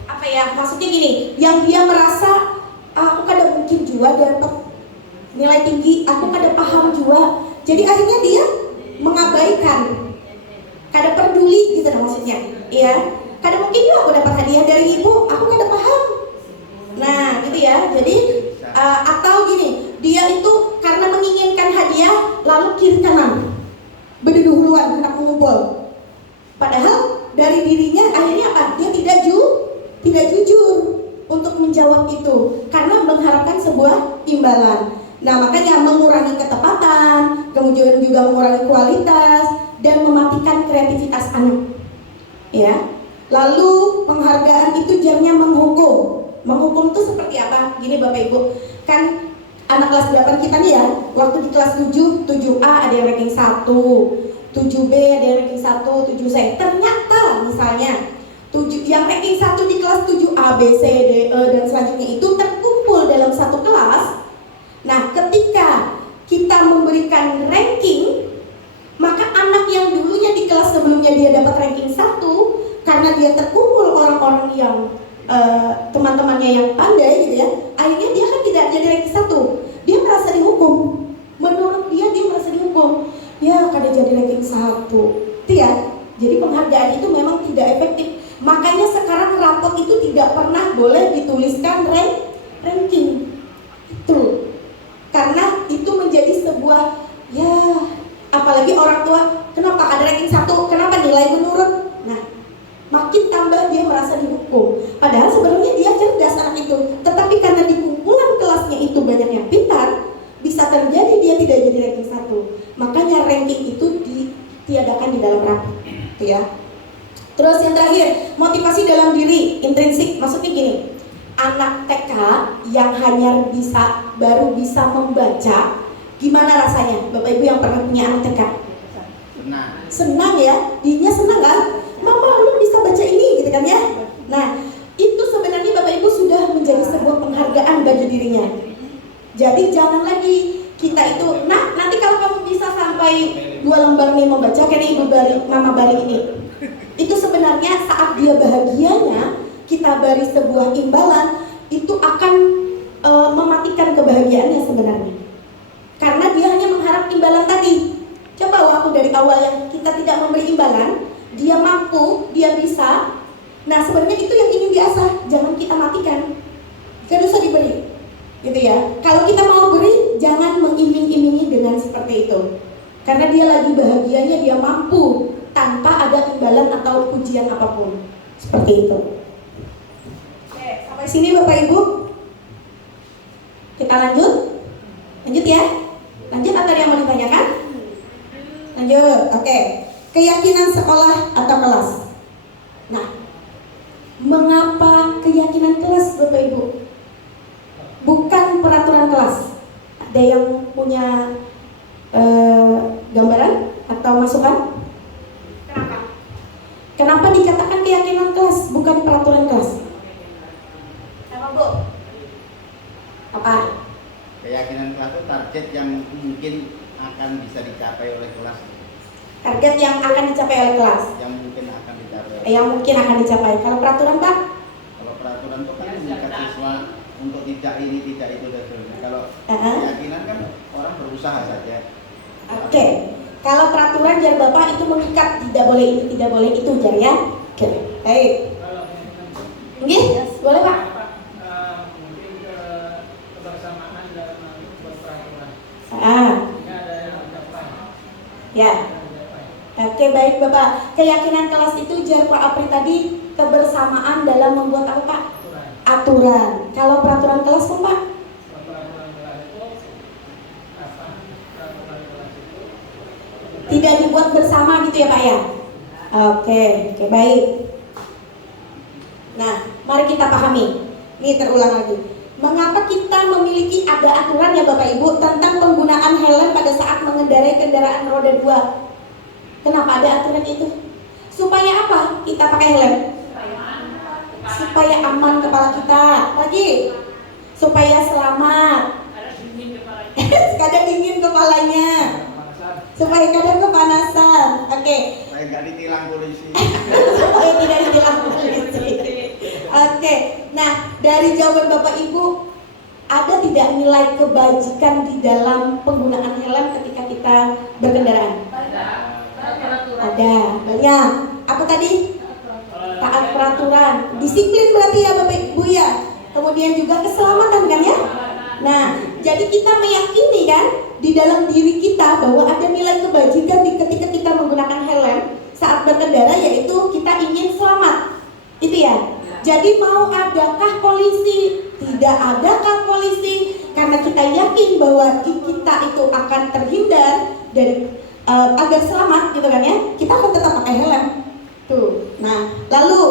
apa ya, maksudnya gini, yang dia merasa aku kada mungkin juga dapat nilai tinggi, aku kada paham juga, jadi akhirnya dia mengabaikan, kada peduli gitu maksudnya, ya. Kada mungkin juga aku dapat hadiah dari ibu, aku kada paham. Nah, gitu ya. Jadi atau gini, dia itu karena menginginkan hadiah lalu kiri kanan berduduk-duluan hendak mengumpul. Padahal dari dirinya akhirnya apa? Dia tidak jujur untuk menjawab itu karena mengharapkan sebuah imbalan. Nah, makanya mengurangi ketepatan, kemudian juga mengurangi kualitas dan mematikan kreativitas anak. Ya. Lalu penghargaan itu jamnya menghukum. Menghukum itu seperti apa? Gini Bapak Ibu, kan anak kelas 8 kita nih ya, waktu di kelas 7, 7A ada yang ranking 1, 7B ada yang ranking 1, 7C. Ternyata misalnya yang ranking 1 di kelas 7A, B, C, D, E dan selanjutnya itu terkumpul dalam satu kelas. Nah, ketika kita memberikan ranking, maka anak yang dulunya di kelas sebelumnya dia dapat ranking 1, karena dia terkumpul orang-orang yang teman-temannya yang pandai gitu ya, akhirnya dia kan tidak jadi ranking 1, dia merasa dihukum. Menurut dia merasa dihukum, ya kada jadi ranking 1 itu ya. Jadi penghargaan itu memang tidak efektif. Makanya sekarang rapot itu tidak pernah boleh dituliskan ranking itu, karena itu menjadi sebuah, ya apalagi orang tua, kenapa ada ranking 1, kenapa nilai menurun. Nah, makin tambah dia merasa dihukum. Padahal sebenarnya dia cerdas anak itu, tetapi karena di kumpulan kelasnya itu banyak yang pintar, bisa terjadi dia tidak jadi ranking 1. Makanya ranking itu ditiadakan di dalam rapot, ya. Terus yang terakhir, motivasi dalam diri intrinsik. Maksudnya gini, anak TK yang hanya baru bisa membaca, gimana rasanya? Bapak Ibu yang pernah punya anak TK? Senang ya, dirinya senang kan? Mama lu bisa baca ini gitu kan ya. Nah, itu sebenarnya Bapak Ibu sudah menjadi sebuah penghargaan bagi dirinya. Jadi jangan lagi kita itu, nah nanti kalau kamu bisa sampai 2 lembar nih membaca kayak ibu mama bari ini, itu sebenarnya saat dia bahagianya kita beri sebuah imbalan, itu akan mematikan kebahagiaannya sebenarnya, karena dia hanya mengharap imbalan tadi. Coba waktu dari awal yang kita tidak memberi imbalan, dia mampu, dia bisa. Nah sebenarnya itu yang ingin diasah, jangan kita matikan. Gak usah diberi, gitu ya. Kalau kita mau beri, jangan mengiming-imingi dengan seperti itu, karena dia lagi bahagianya, dia mampu tanpa ada imbalan atau pujian apapun, seperti itu. Oke, sampai sini Bapak Ibu. Kita lanjut ya. Lanjut atau ada yang mau ditanyakan? Lanjut, oke. Keyakinan sekolah atau kelas. Nah, mengapa keyakinan kelas Bapak Ibu? Bukan peraturan kelas. Ada yang punya gambaran atau masukan? Kenapa dikatakan keyakinan kelas bukan peraturan kelas? Apa Bu? Apa? Keyakinan kelas itu target yang mungkin akan bisa dicapai oleh kelas. Target yang akan dicapai oleh kelas. Yang mungkin akan dicapai. Yang mungkin akan dicapai. Kalau peraturan Pak? Kalau peraturan itu kan mengikat siswa untuk tidak ini, tidak itu dan sebagainya. Kalau keyakinan kan orang berusaha saja. Oke. Kalau peraturan jar Bapak itu mengikat, tidak boleh ini, tidak boleh itu jar ya. Oke. Baik. Nggih, boleh Pak. Mungkin kebersamaan dalam membuat peraturan. Ini ada yang mencapai. Ya. Oke, baik Bapak. Keyakinan kelas itu jar Pak Apri tadi kebersamaan dalam membuat apa Pak? Aturan. Kalau peraturan kelas pun Pak? Peraturan kelas itu peraturan kelas itu Tidak dibuat bersama gitu ya Pak ya? Oke, baik. Nah, mari kita pahami. Ini terulang lagi. Mengapa kita memiliki ada aturan ya Bapak Ibu tentang penggunaan helm pada saat mengendarai kendaraan roda 2? Kenapa ada aturan itu? Supaya apa kita pakai helm? Supaya aman kepala kita. Lagi, supaya selamat. supaya kadang kepanasan. Oke. Supaya nggak ditilang polisi. Supaya tidak ditilang polisi. Oke. Nah, dari jawaban Bapak Ibu, ada tidak nilai kebajikan di dalam penggunaan helm ketika kita berkendaraan? Ada, banyak. Apa tadi? Taat peraturan, disiplin berarti ya Bapak Ibu ya. Kemudian juga keselamatan kan ya. Nah, jadi kita meyakini kan di dalam diri kita bahwa ada nilai kebajikan ketika kita menggunakan helm saat berkendara, yaitu kita ingin selamat. Itu ya. Jadi mau adakah polisi, tidak adakah polisi, karena kita yakin bahwa kita itu akan terhindar dari agar selamat gitu kan ya, kita akan tetap pakai helm. Tuh. Nah, lalu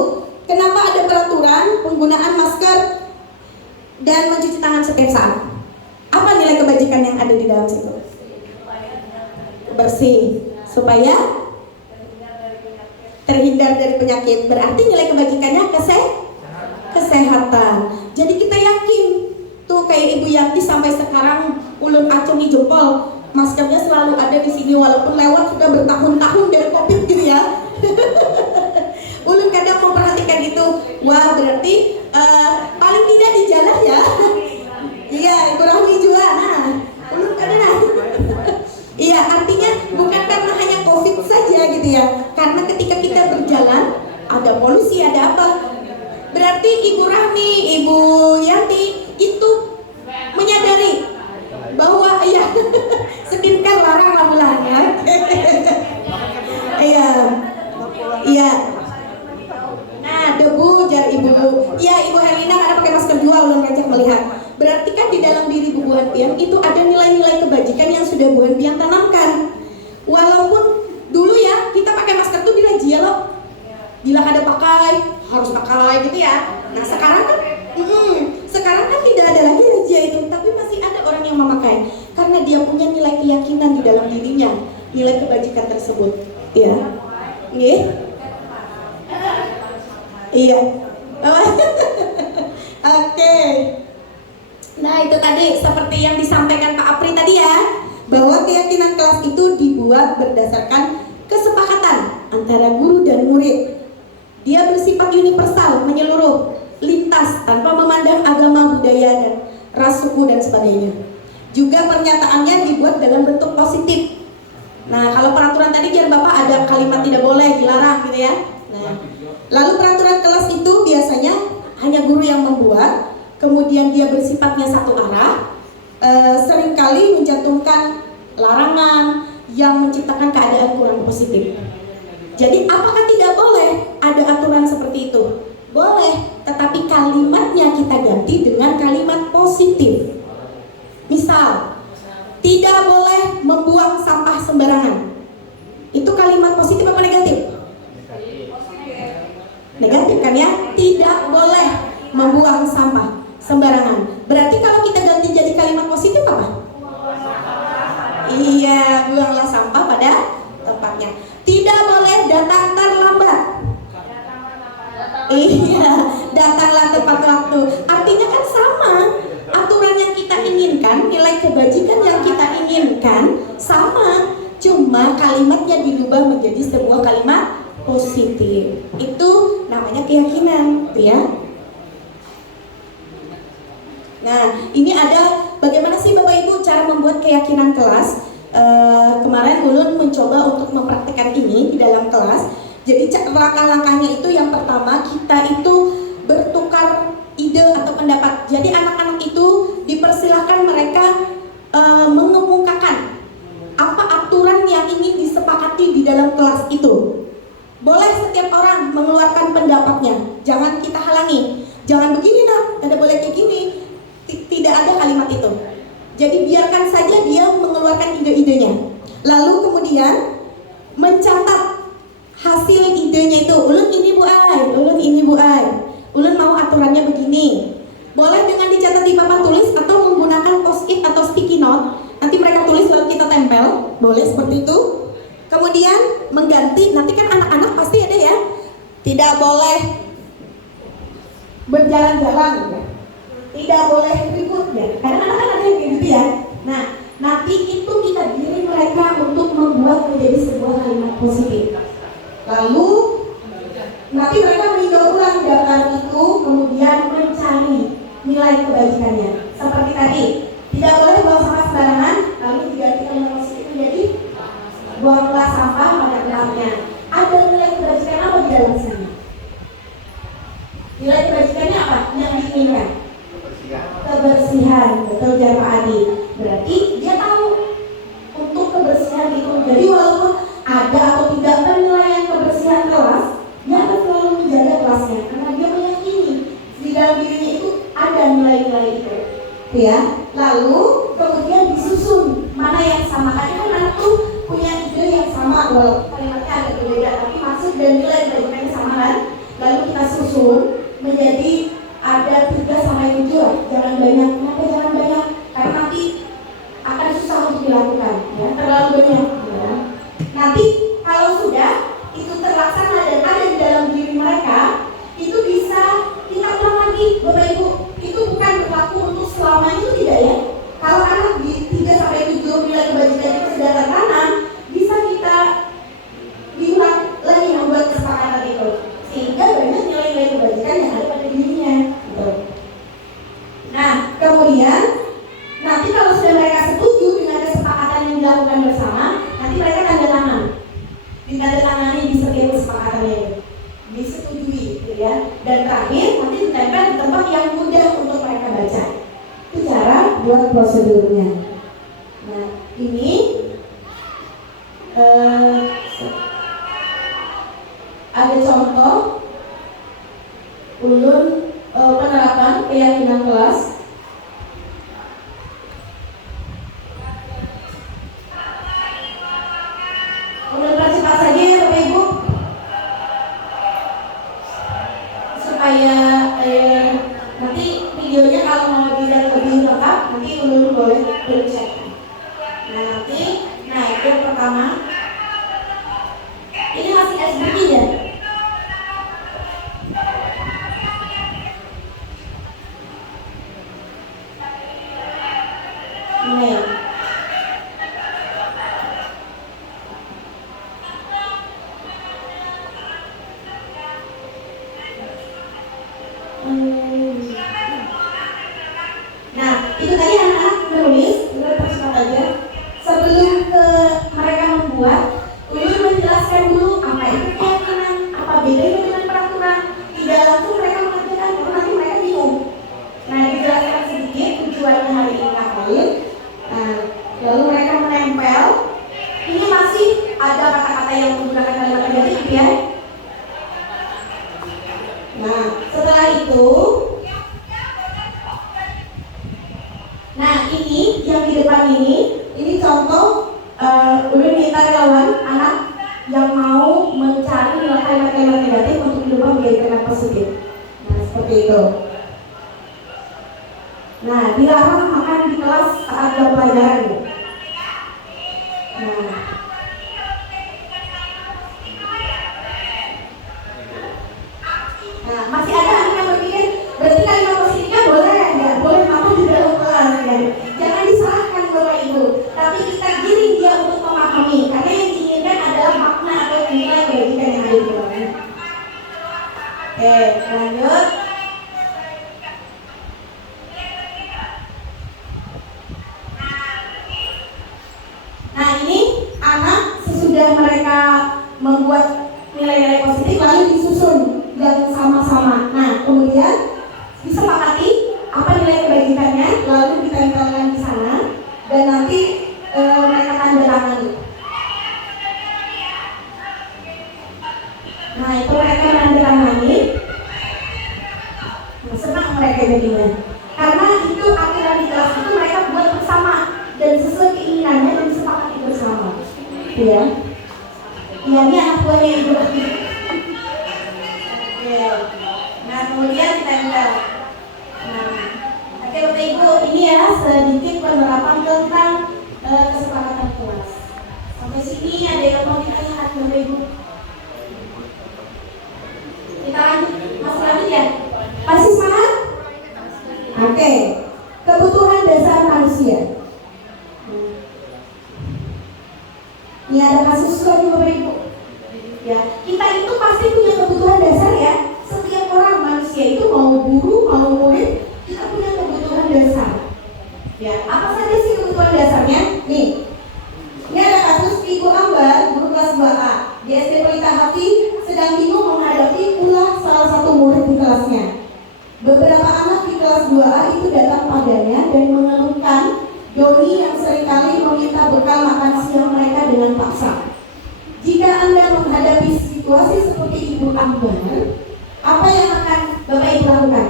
kenapa ada peraturan penggunaan masker dan mencuci tangan setiap saat? Apa nilai kebajikan yang ada di dalam situ? Bersih, supaya terhindar dari penyakit. Berarti nilai kebajikannya kesehatan. Jadi kita yakin tuh, kayak Ibu Yanti sampai sekarang ulun acungi jempol, maskernya selalu ada di sini walaupun lewat sudah bertahun-tahun dari Covid gitu ya. Ulun kadang memperhatikan itu. Wah, berarti paling tidak di jalan ya. Iya, Ibu Rahmi juga. Nah, ulun kadang iya, artinya bukan karena hanya Covid saja gitu ya. Karena ketika kita berjalan ada polusi, ada apa? Berarti Ibu Rahmi, Ibu Yanti itu menyadari bahwa ya sedinkan larang lamulan ya. Iya. Iya. Nah, debu jar Ibu. Iya, Ibu Herlina karena pakai masker juga ulun rancak melihat. Berarti kan di dalam diri Bu Hantian itu ada nilai-nilai kebajikan yang sudah Bu Hantian tanamkan. Walaupun dulu ya kita pakai masker tuh dirajia loh. Bila ada pakai, harus pakai gitu ya. Nah, sekarang kan tidak ada lagi razia itu, tapi masih ada orang yang memakai karena dia punya nilai keyakinan di dalam dirinya, nilai kebajikan tersebut. Ya. Nggih? Iya. Oke. Nah, itu tadi seperti yang disampaikan Pak Apri tadi ya, bahwa keyakinan kelas itu dibuat berdasarkan kesepakatan antara guru dan murid. Dia bersifat universal, menyeluruh, lintas, tanpa memandang agama, budaya, dan ras, suku, dan sebagainya. Juga pernyataannya dibuat dalam bentuk positif. Nah, kalau peraturan tadi biar Bapak ada kalimat tidak boleh, dilarang gitu ya. Nah, lalu peraturan kelas itu biasanya hanya guru yang membuat, kemudian dia bersifatnya satu arah, seringkali mencantumkan larangan yang menciptakan keadaan kurang positif. Jadi apakah tidak boleh ada aturan seperti itu? Boleh, tetapi kalimatnya kita ganti dengan kalimat positif. Misal, tidak boleh membuang sampah sembarangan. Itu kalimat positif apa negatif? Negatif kan ya? Tidak boleh membuang sampah sembarangan. Berarti kalau kita ganti jadi kalimat positif apa? Iya, buanglah sampah pada tempatnya. Tidak boleh datang terlambat. Iya, datanglah tepat waktu. Artinya kan sama. Aturan yang kita inginkan, nilai kebajikan yang kita inginkan sama. Cuma kalimatnya dirubah menjadi sebuah kalimat positif. Itu namanya keyakinan, gitu ya. Nah, ini ada bagaimana sih Bapak Ibu cara membuat keyakinan kelas. Kemarin ulun mencoba untuk mempraktikkan ini di dalam kelas. Jadi langkah-langkahnya itu yang pertama, kita itu bertukar ide atau pendapat. Jadi anak-anak itu dipersilahkan mereka mengemukakan apa aturan yang ingin disepakati di dalam kelas itu. Boleh setiap orang mengeluarkan pendapatnya, jangan kita halangi. Jangan begini nak, tidak boleh kayak gini. Tidak ada kalimat itu. Jadi biarkan saja dia mengeluarkan ide-idenya. Lalu kemudian mencatat hasil idenya itu. Ulun ini Bu Ai, ulun ini Bu Ai. Ulun mau aturannya begini. Boleh dengan dicatat di papan tulis atau menggunakan post-it atau sticky note. Nanti mereka tulis lalu kita tempel. Boleh seperti itu. Kemudian mengganti, nanti kan anak-anak pasti ada ya. Tidak boleh berjalan-jalan ya. Tidak boleh ribut ya. Karena anak-anak ada yang kayak gitu ya. Nah, nanti itu kita giring mereka untuk membuat buanglah sampah pada tempatnya. Ada nilai kebajikan apa di dalam sana? Nilai kebajikannya apa? Yang diinginkan? Kebersihan. Betul Jamaah Adi. Berarti dia tahu untuk kebersihan itu. Jadi walaupun ada atau tidak penilaian kebersihan kelas, dia akan selalu menjaga kelasnya karena dia meyakini di dalam dirinya itu ada nilai-nilai itu. Ya. Lalu kemudian disusun mana yang sama. Karena kan anak tuh punya ide yang sama, walaupun kalimatnya agak berbeda, tapi maksud dan nilai kebajikannya sama kan. Lalu kita susun menjadi ada 3-7. Jangan banyak. Kenapa jangan banyak? Karena nanti akan susah untuk dilakukan, ya, terlalu banyak. Ya. Nanti kalau sudah itu terlaksana dan ada di dalam diri mereka, itu bisa kita ulang lagi, Bapak Ibu. Itu bukan berlaku untuk selamanya, itu tidak ya. Kalau anak di 3-7 nilai kebajikan itu sudah tertanam, bisa kita diulang lagi membuat kesepakatan itu, sehingga banyak nilai-nilai kebajikan yang ada pada dirinya. Gitu. Nah, kemudian nanti kalau sudah mereka setuju dengan kesepakatan yang dilakukan bersama, nanti mereka tanda tangan. Ditandatangani di setiap kesepakatannya, disetujui, gitu ya. Dan terakhir nanti ditempel di tempat yang mudah untuk mereka baca. Itu cara buat prosedurnya. Nah, ini ada contoh ulun penerapan keyakinan kelas. Ulun percepat saja ya Bapak Ibu, supaya nanti videonya kalau mau dilihat lebih lengkap nanti ulun boleh cek. Nah nanti, itu yang pertama. Ini masih SBI ya? Ini ya. Nah, itu tadi anak-anak menulis, udah percepat aja. Sebelum mereka membuat, ulun menjelaskan dulu apa itu keyakinan, apa bedanya dengan peraturan. Tidak langsung mereka mengerjakan, karena nanti mereka bingung. Nah, dijelaskan sedikit tujuannya hari ini ngapain. Nah, lalu mereka menempel. Ini masih ada kata-kata yang menggunakan kalimat negatif ya. Nah, setelah itu, ini yang di depan ini contoh ulun minta relawan anak yang mau mencari kalimat-kalimat negatif untuk dirubah menjadi kalimat positif. Nah, seperti itu. Nah, dilarang makan di kelas saat jam pelajaran. Nah, masih ada anak yang berpikir berarti kalimat positifnya boleh nggak boleh makan di dalam kelas kan? Jangan disalahkan Bapak Ibu, tapi kita giring dia untuk memahami karena yang diinginkan adalah makna atau nilai kebajikan yang ada di dalamnya. Oke, lanjut. Nah, ini anak sesudah mereka membuat nilai-nilai positif lalu disusun dan sama-sama. Nah, kemudian disepakati apa nilai kebajikannya, lalu ditempelkan di sana dan nanti mereka tanda tangani. Nah, itu mereka tanda tangani. Nah, senang mereka jadinya. Karena itu aturan di kelas itu mereka buat bersama dan sesuai keinginannya dan disepakati bersama. Ya. Iya, ini anak buahnya ibu. Nah, kemudian ditempel. Oke Bapak Ibu, ini ya sedikit penerapan tentang kesepakatan kelas. Sampai sini ada yang mau ditanyakan Bapak Ibu? Kita lanjut, masih lanjut ya? Masih semangat? Oke, kebutuhan dasar manusia. Ini ada kasus lagi Bapak Ibu. Ya, kita itu pasti punya kebutuhan dasar ya. Setiap orang manusia itu mau guru, mau murid, kita punya kebutuhan dasar. Ya, apa saja sih kebutuhan dasarnya? Nih, ini ada kasus Ibu Ambar 2A. Di SD Pelita Hati sedang bingung menghadapi ulah salah satu murid di kelasnya. Beberapa anak di kelas 2A itu datang padanya dan mengeluhkan Doni yang seringkali meminta bekal makan siang mereka dengan paksa. Jika Anda menghadapi situasi seperti Ibu Ambar, apa yang akan Bapak Ibu lakukan?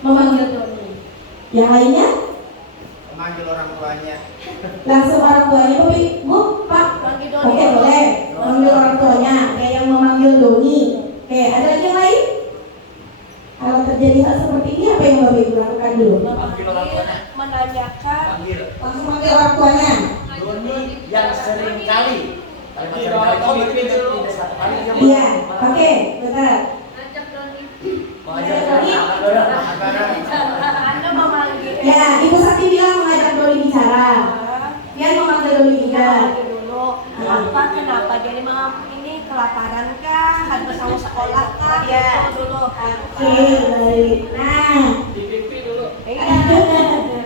Memanggil Doni. Yang lainnya? Memanggil orang tuanya. Langsung orang tuanya, Bu, Pak. Oke, boleh. Memanggil orang tuanya, kayak yang memanggil Doni. Oke, ada lagi yang lain? Kalau terjadi hal seperti ini, apa yang Bapak Ibu lakukan dulu? Menanyakan. Langsung manggil orang tuanya. Doni yang sering kali. Iya, oke, benar. Anda memanggil. Ya, Ibu Sakti bilang mengajak Doni bicara. Dia memanggil Doni juga. Dulu. Apa kenapa jadi ini kelaparan kah? Harus mau sekolah kah? Ya. Itu dulu. Oke, baik. Nah, Di pipi dulu.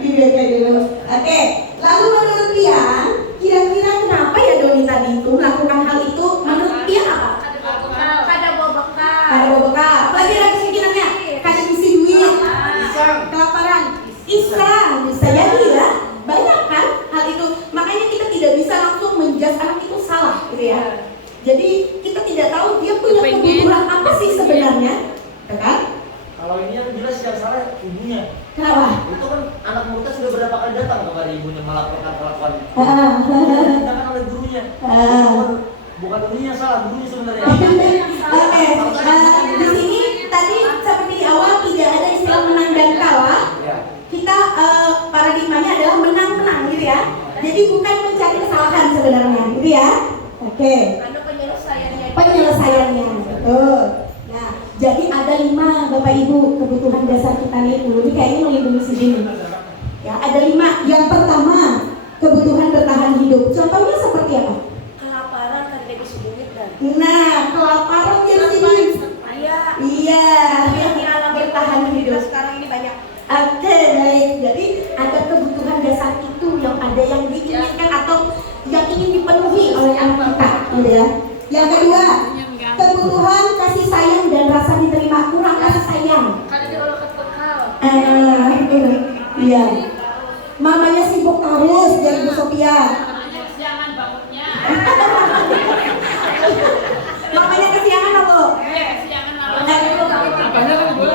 di BP dulu. Oke, lalu menurut Pian, kira-kira kenapa ya Doni tadi itu melakukan hal itu? Menurut Pian apa? Kada bawa bekal. Ada bawa bekal. Apalagi ada kemungkinannya? Kada isi duit. Kelaparan. Iseng. Bisa jadi ya. Banyak kan hal itu. Makanya kita tidak bisa langsung menjudge anak itu salah, gitu ya. Jadi kita tidak tahu dia punya kebutuhan apa sih sebenarnya, ya kan? Kalau ini yang jelas yang salah ibunya. Kenapa? Itu kan anak muridnya sudah berapa kali datang kepada ibunya melaporkan kelakuannya. Ah. Tindakan oleh gurunya. Bukan gurunya yang salah, gurunya sebenarnya. Oke, di sini tadi seperti di awal tidak ada istilah menang dan kalah. Ya. Kita paradigmanya adalah menang-menang gitu ya. Jadi bukan mencari kesalahan sebenarnya, gitu ya. Oke. Ada penyelesaiannya. Penyelesaiannya, betul. Nah, jadi ada 5 Bapak Ibu kebutuhan dasar kita nih dulu. Ini kayaknya melindungi segini. Ya, ada 5. Yang pertama, kebutuhan bertahan hidup. Contohnya seperti apa? Kelaparan kan jadi duit dan. Nah, kelaparan jadi hidup. Iya. Iya, Yang dialami bertahan hidup. sekarang ini banyak. Oke, baik. Jadi ada kebutuhan dasar itu yang ada yang diinginkan atau yang ingin dipenuhi oleh anak kita, gitu ya. Yang kedua, kebutuhan kasih sayang dan rasa diterima. Kurang kasih sayang. Kada diolok bekal. Iya. Mamanya sibuk terus jadi Bu Sophia. Jangan bangunnya. Mamanya kesiangan apa? Jangan Apanya kan gue?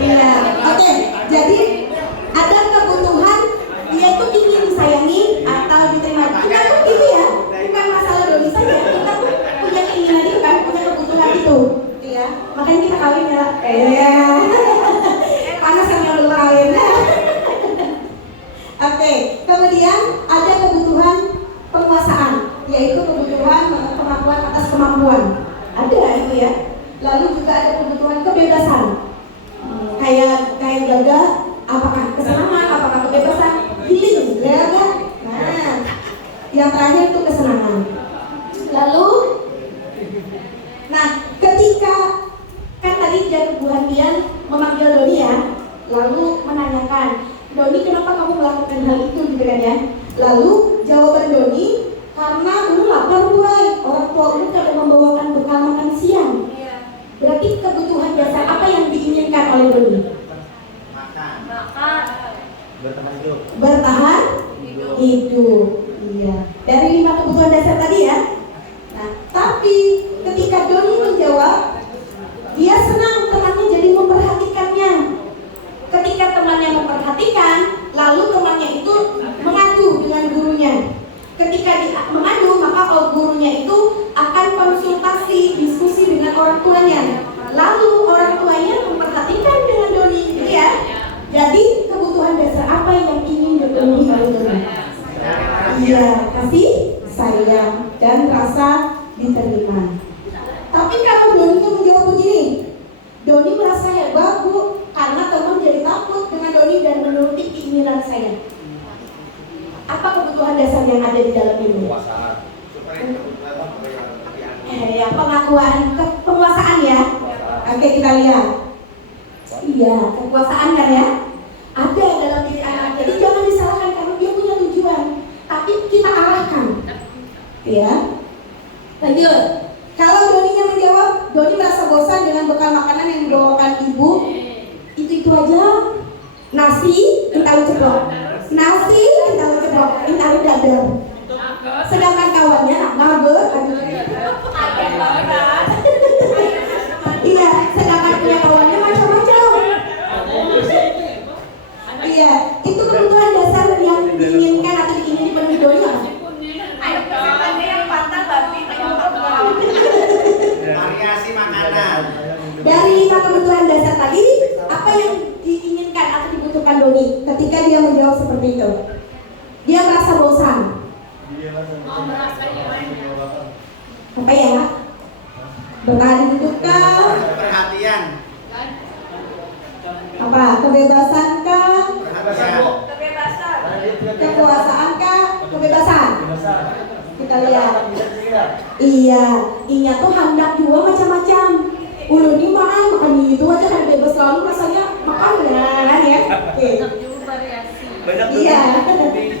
Iya. Oke. Jadi ada kebutuhan dia itu ingin disayangi atau diterima. Kita tuh gitu ya. Bukan masalah Doni saja. Kita tuh punya keinginan itu kan, punya kebutuhan itu. Iya. Makanya kita kawin ya. Panas yang belum kawin. Oke. Kemudian ada kebutuhan penguasaan, yaitu kebutuhan kemampuan atas kemampuan. Ada itu ya. Lalu juga ada kebutuhan kebebasan. Kayak jaga apakah kesenangan, apakah kebebasan, healing, ya kan? Nah, yang terakhir itu kesenangan. Lalu, nah ketika kan tadi kebutuhan Pian memanggil Doni ya, lalu menanyakan, Doni kenapa kamu melakukan hal itu gitu kan ya? Lalu jawaban Doni, karena lu lapar boy, orang tua lu tidak membawakan bekal makan siang. Berarti kebutuhan dasar apa yang diinginkan oleh Doni? Makan. Bertahan hidup. Bertahan hidup. Iya. Dari 5 kebutuhan dasar tadi ya. Nah, tapi ketika Doni menjawab, dia senang temannya jadi memperhatikannya. Ketika temannya memperhatikan, lalu temannya itu mengadu dengan gurunya. Ketika mengadu, maka gurunya itu akan konsultasi, diskusi dengan orang tuanya. Lalu orang tuanya memperhatikan dengan Doni, gitu ya. Jadi kebutuhan dasar apa yang ingin dipenuhi oleh Doni? Iya, kasih sayang dan rasa diterima. Tapi kalau Doni itu menjawab begini, Doni merasa hebat Bu, karena teman jadi takut dengan Doni dan menuruti keinginan saya. Apa kebutuhan dasar yang ada di dalam ini? Ya, pengakuan, penguasaan ya. Oke, kita lihat. Iya, kekuasaan kan ya. Ada dalam diri anak. Jadi jangan disalahkan karena dia punya tujuan. Tapi kita arah Nasi intalu ceplok, nasi intalu ceplok, intalu dadar. Sedangkan kawannya ngabur, iya, sedangkan punya kawannya macam-macam. Iya, itu kebutuhan dasar yang diinginkan atau ingin dipenuhi doi apa? Ayo kesempatannya yang patah babi Variasi makanan. Dari 5 kebutuhan dasar tadi, apa yang diinginkan atau dibutuhkan doi ketika dia menjawab seperti itu? Dia merasa bosan. Apa ya? Bertahan hidup kah? Perhatian. Apa? Kebebasan kah? Perhatian. kebebasan. Kekuasaan kah? Kebebasan. Kita lihat. Iya, inya tuh hendak juga macam-macam. Ulu ini makan itu aja kan bebas selalu rasanya makan kan ya. Oke. Iya.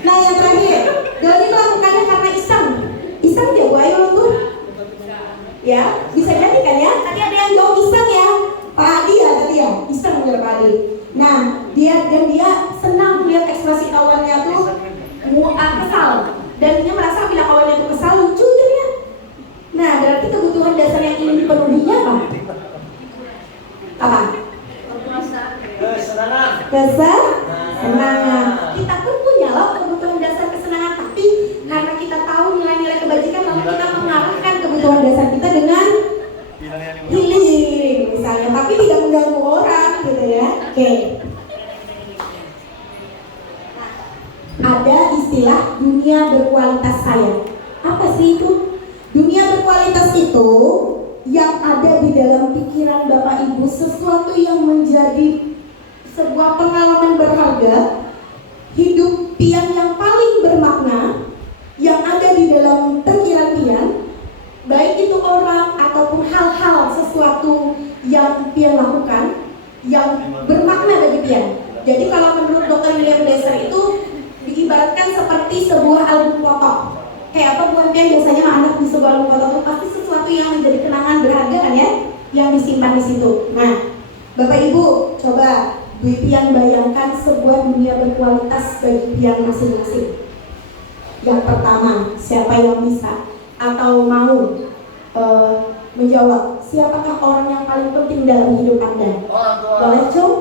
Nah yang terakhir, Doni melakukannya karena iseng. Iseng dia ayo tuh. Ya, bisa jadi kan ya. Tadi ada yang jawab iseng ya. Pak Adi ya tadi ya, iseng menjawab Pak Adi. Nah, dia senang melihat ekspresi kawannya tuh kesal. Dan dia merasa bila kawannya itu kesal lucu dia. Nah, berarti kebutuhan dasar yang ingin dipenuhinya apa? Apa? Kesenangan. Kita pun punya loh kebutuhan dasar kesenangan, tapi karena kita tahu nilai-nilai kebajikan, lalu kita mengarahkan kebutuhan dasar kita dengan healing misalnya, tapi tidak mengganggu orang gitu ya. Oke. Ada istilah dunia berkualitas sayang. Apa sih itu? Dunia berkualitas itu yang ada di dalam pikiran Bapak Ibu, sesuatu yang menjadi sebuah pengalaman berharga, hidup pian yang paling bermakna, yang ada di dalam pikiran pian, baik itu orang ataupun hal-hal sesuatu yang pian lakukan yang bermakna bagi pian. Jadi kalau menurut Dr. William Blaser itu diibaratkan seperti sebuah album foto. Kayak apa buat pian biasanya anak di sebuah album foto itu pasti sesuatu yang menjadi kenangan berharga kan ya, yang disimpan di situ. Nah, Bapak Ibu coba Dwi Pian bayangkan sebuah dunia berkualitas bagi pian masing-masing. Yang pertama, siapa yang bisa atau mau menjawab? Siapakah orang yang paling penting dalam hidup Anda? Orang tua. Boleh, Cung?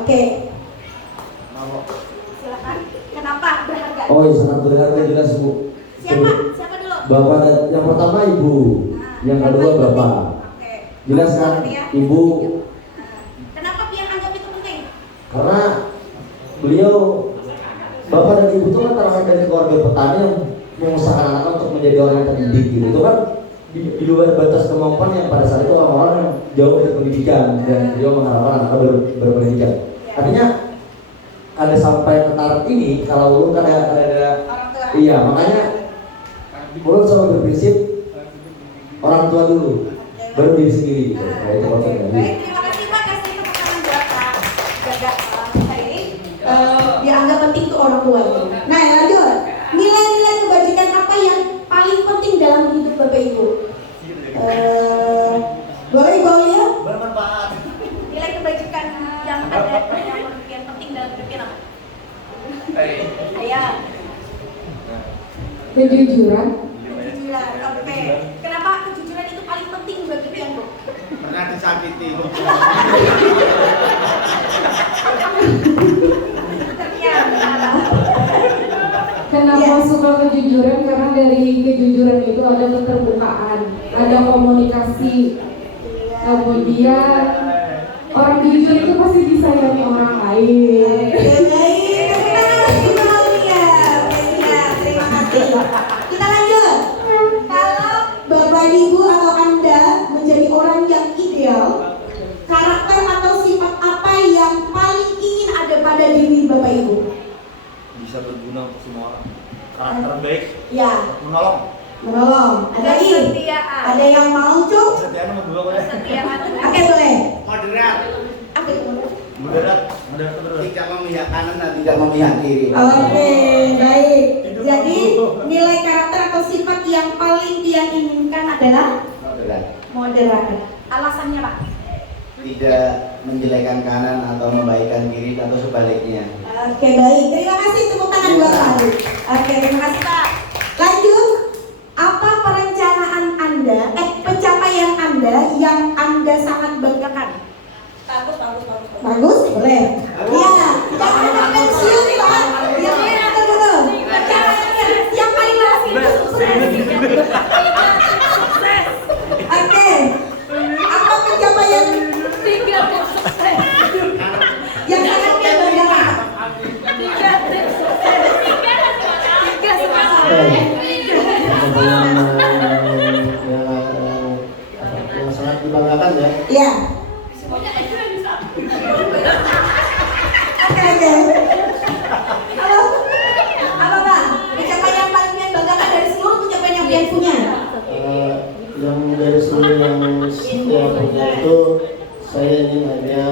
Oke. Silakan. Kenapa berharga? Oh iya, sangat berharga jelas Bu. Siapa? Siapa dulu? Bapak dan yang pertama Ibu, yang kedua Bapak. Oke. Jelas kan Ibu, Kenapa pian anggap itu penting? karena beliau Bapak dan Ibu itu kan terangkat dari keluarga petani yang mengusahakan anaknya untuk menjadi orang yang terdidik gitu. Itu kan di luar batas kemampuan yang pada saat itu orang-orang yang jauh dari pendidikan, dan beliau mengharapkan anaknya berpendidikan. Artinya ada sampai ke taraf ini, kalau ulun kan ada Orang tua. iya, makanya ulun selalu berprinsip orang tua dulu, baru diri sendiri gitu. Nah, itu konsepnya. Baik, terima kasih Pak. Kasih tepuk tangan buat Kak Gaga hari ini. Dianggap penting tuh orang tua. Nah, lanjut. Nilai-nilai kebajikan apa yang paling penting dalam hidup Bapak Ibu? Boleh Ibu Aulia? Bermanfaat. Nilai kebajikan yang ada yang yang penting dalam hidup kita. Ayo. Kejujuran. Kejujuran. Oke. Kenapa kejujuran itu paling penting bagi pian, Bu? Pernah disakiti. Iya. Kenapa suka kejujuran? Karena dari kejujuran itu ada keterbukaan, ada komunikasi. Kemudian orang jujur itu pasti disayangi orang lain. Baik, Ibu Aulia. Iya, terima kasih. Kita lanjut. Kalau Bapak Ibu atau Anda menjadi orang yang ideal, karakter atau sifat apa yang paling ingin ada pada diri Bapak Ibu? Bisa berguna untuk semua orang. Karakter baik, Ya, menolong. Ada lagi? Kesetiaan. Ada yang mau Cung? Kesetiaan nomor 2 boleh. Kesetiaan. Oke, boleh. Moderat. Apa itu? Moderat terus. Tidak memihak kanan dan tidak memihak kiri. Oke, baik. Jadi nilai karakter atau sifat yang paling dia inginkan adalah Moderat. moderat. Alasannya Pak? tidak menjelekan kanan atau membaikkan kiri atau sebaliknya. Oke, baik. Terima kasih, tepuk tangan buat Pak Ali. Oke, terima kasih Pak. Lanjut. Apa pencapaian Anda yang Anda sangat banggakan? Bagus, boleh. Iya, jangan pensiun nih Pak. Iya, betul. Pencapaiannya yang paling lama itu sukses. Oke. Apa pencapaian yang sangat dia banggakan? Yang sangat dibanggakan ya. Iya. Oke. Apa Pak? Pencapaian yang paling Pian banggakan dari seluruh pencapaian yang Pian punya? Yang dari seluruh yang saya punya itu, saya ingin hanya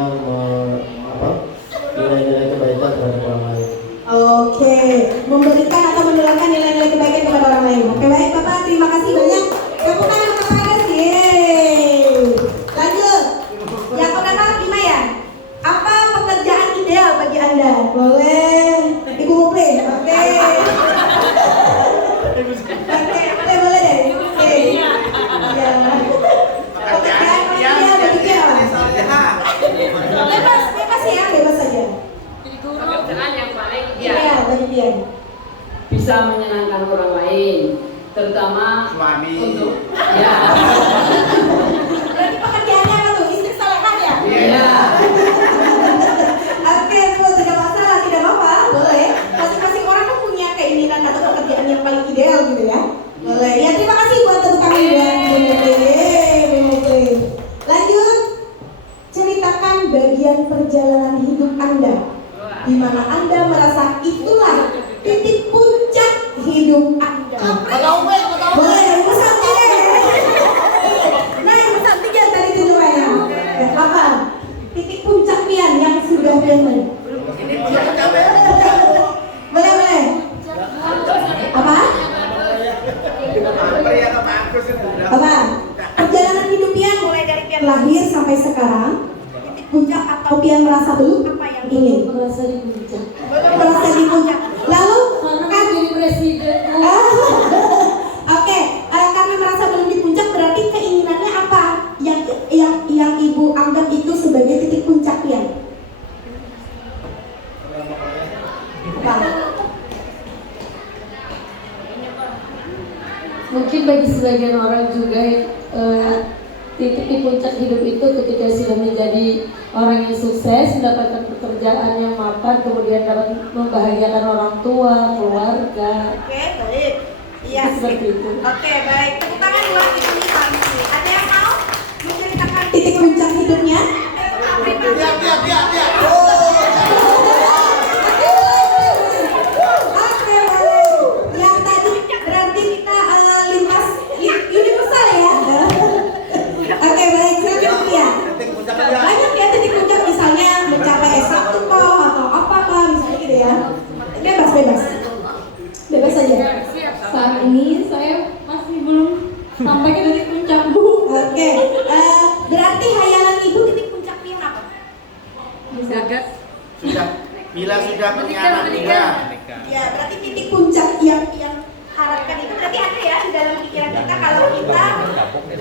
nilai-nilai kebaikan terhadap orang lain. Oke, memberikan atau menularkan nilai-nilai kebaikan kepada orang lain. Oke, baik Bapak, terima kasih banyak. Tepuk tangan untuk Pak Anas. Lanjut. Yang keberapa 5 ya? Apa pekerjaan ideal bagi Anda? Boleh Ibu Mupri. Oke. Oke, boleh deh. Oke. Ya. Pekerjaan ideal bagi Pian. Bebas ya, bebas saja. Pekerjaan yang paling Ideal bagi Pian. bisa menyenangkan orang lain, terutama Suami. untuk ya. Berarti pekerjaannya apa tuh? Istri salehah ya? Iya. Oke, Bu, tidak masalah, tidak apa-apa, boleh. Masing-masing orang kan punya keinginan atau pekerjaan yang paling ideal gitu ya. Boleh. Ya, terima kasih buat tepuk tangan buat Bu Mupri. Lanjut. Ceritakan bagian perjalanan hidup Anda di mana Anda merasa itulah titik puncak hidup Anda. Boleh, Ibu Santi deh. Nah, Ibu Santi jangan dari tujuannya. Apa? Titik puncak Pian yang sudah Pian beri. Boleh. Apa? Apa? Perjalanan hidup Pian mulai dari Pian lahir sampai sekarang. Titik puncak atau Pian merasa belum apa yang ingin? Merasa di puncak. Merasa di puncak. Lalu Karena jadi presiden. Oke, karena merasa belum di puncak berarti keinginannya apa? Yang Ibu anggap itu sebagai titik puncak Pian? Apa? Mungkin bagi sebagian orang juga titik di puncak hidup itu ketika sudah menjadi orang yang sukses, mendapatkan pekerjaan yang mapan, kemudian dapat membahagiakan orang tua, keluarga. Oke, baik. Iya, Seperti itu. Oke, baik. Tepuk tangan buat Ibu Fanny. Ada yang mau menceritakan titik puncak hidupnya? Oke, boleh. Yang tadi berarti kita lintas universal ya. Oke, baik. Silakan ya. Banyak ya titik puncak, misalnya mencapai S1 kok atau apa kok misalnya gitu ya. Bebas saja. Saat ini saya masih belum sampai ke titik puncak, Bu. Oke, berarti hayalan Ibu titik puncak Pian apa? Gagat. Bila sudah punya anak juga. Ya, berarti titik puncak yang harapkan itu berarti ada ya di dalam pikiran kita.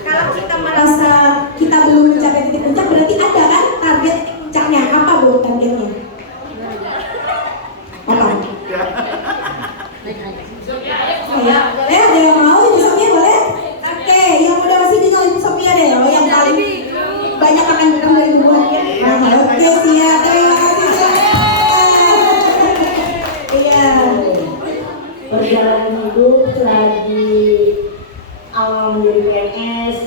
Kalau kita merasa kita belum mencapai titik puncak, berarti ada kan target titik puncaknya. Apa Bu targetnya? Apa? Ya, boleh, ada yang mau Ibu Sophia boleh? Oke, yang udah masih bingung Ibu Sophia deh, yang paling banyak akan datang dari Ibu ya. Oke, siap, terima kasih Sophia. Iya. Perjalanan hidup selagi awal menjadi PNS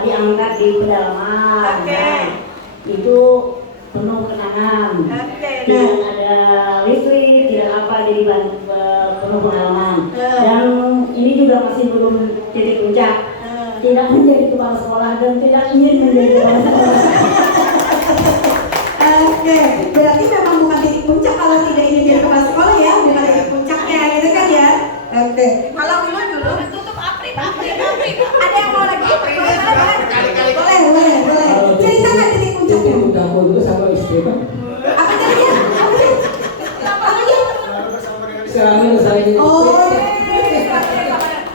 diangkat di pedalaman. Nah, itu penuh kenangan. Tidak ada listrik, tidak apa, jadi penuh pengalaman. Dan ini juga masih belum titik puncak. Tidak menjadi kepala sekolah dan tidak ingin menjadi kepala sekolah. Oke, berarti memang bukan titik puncak kalau tidak ingin jadi kepala sekolah ya, bukan titik puncaknya gitu kan ya. Oke, kalau Ulun dulu tutup April. Ada yang mau lagi? Boleh. Cerita sekarang udah saling jadi Oh,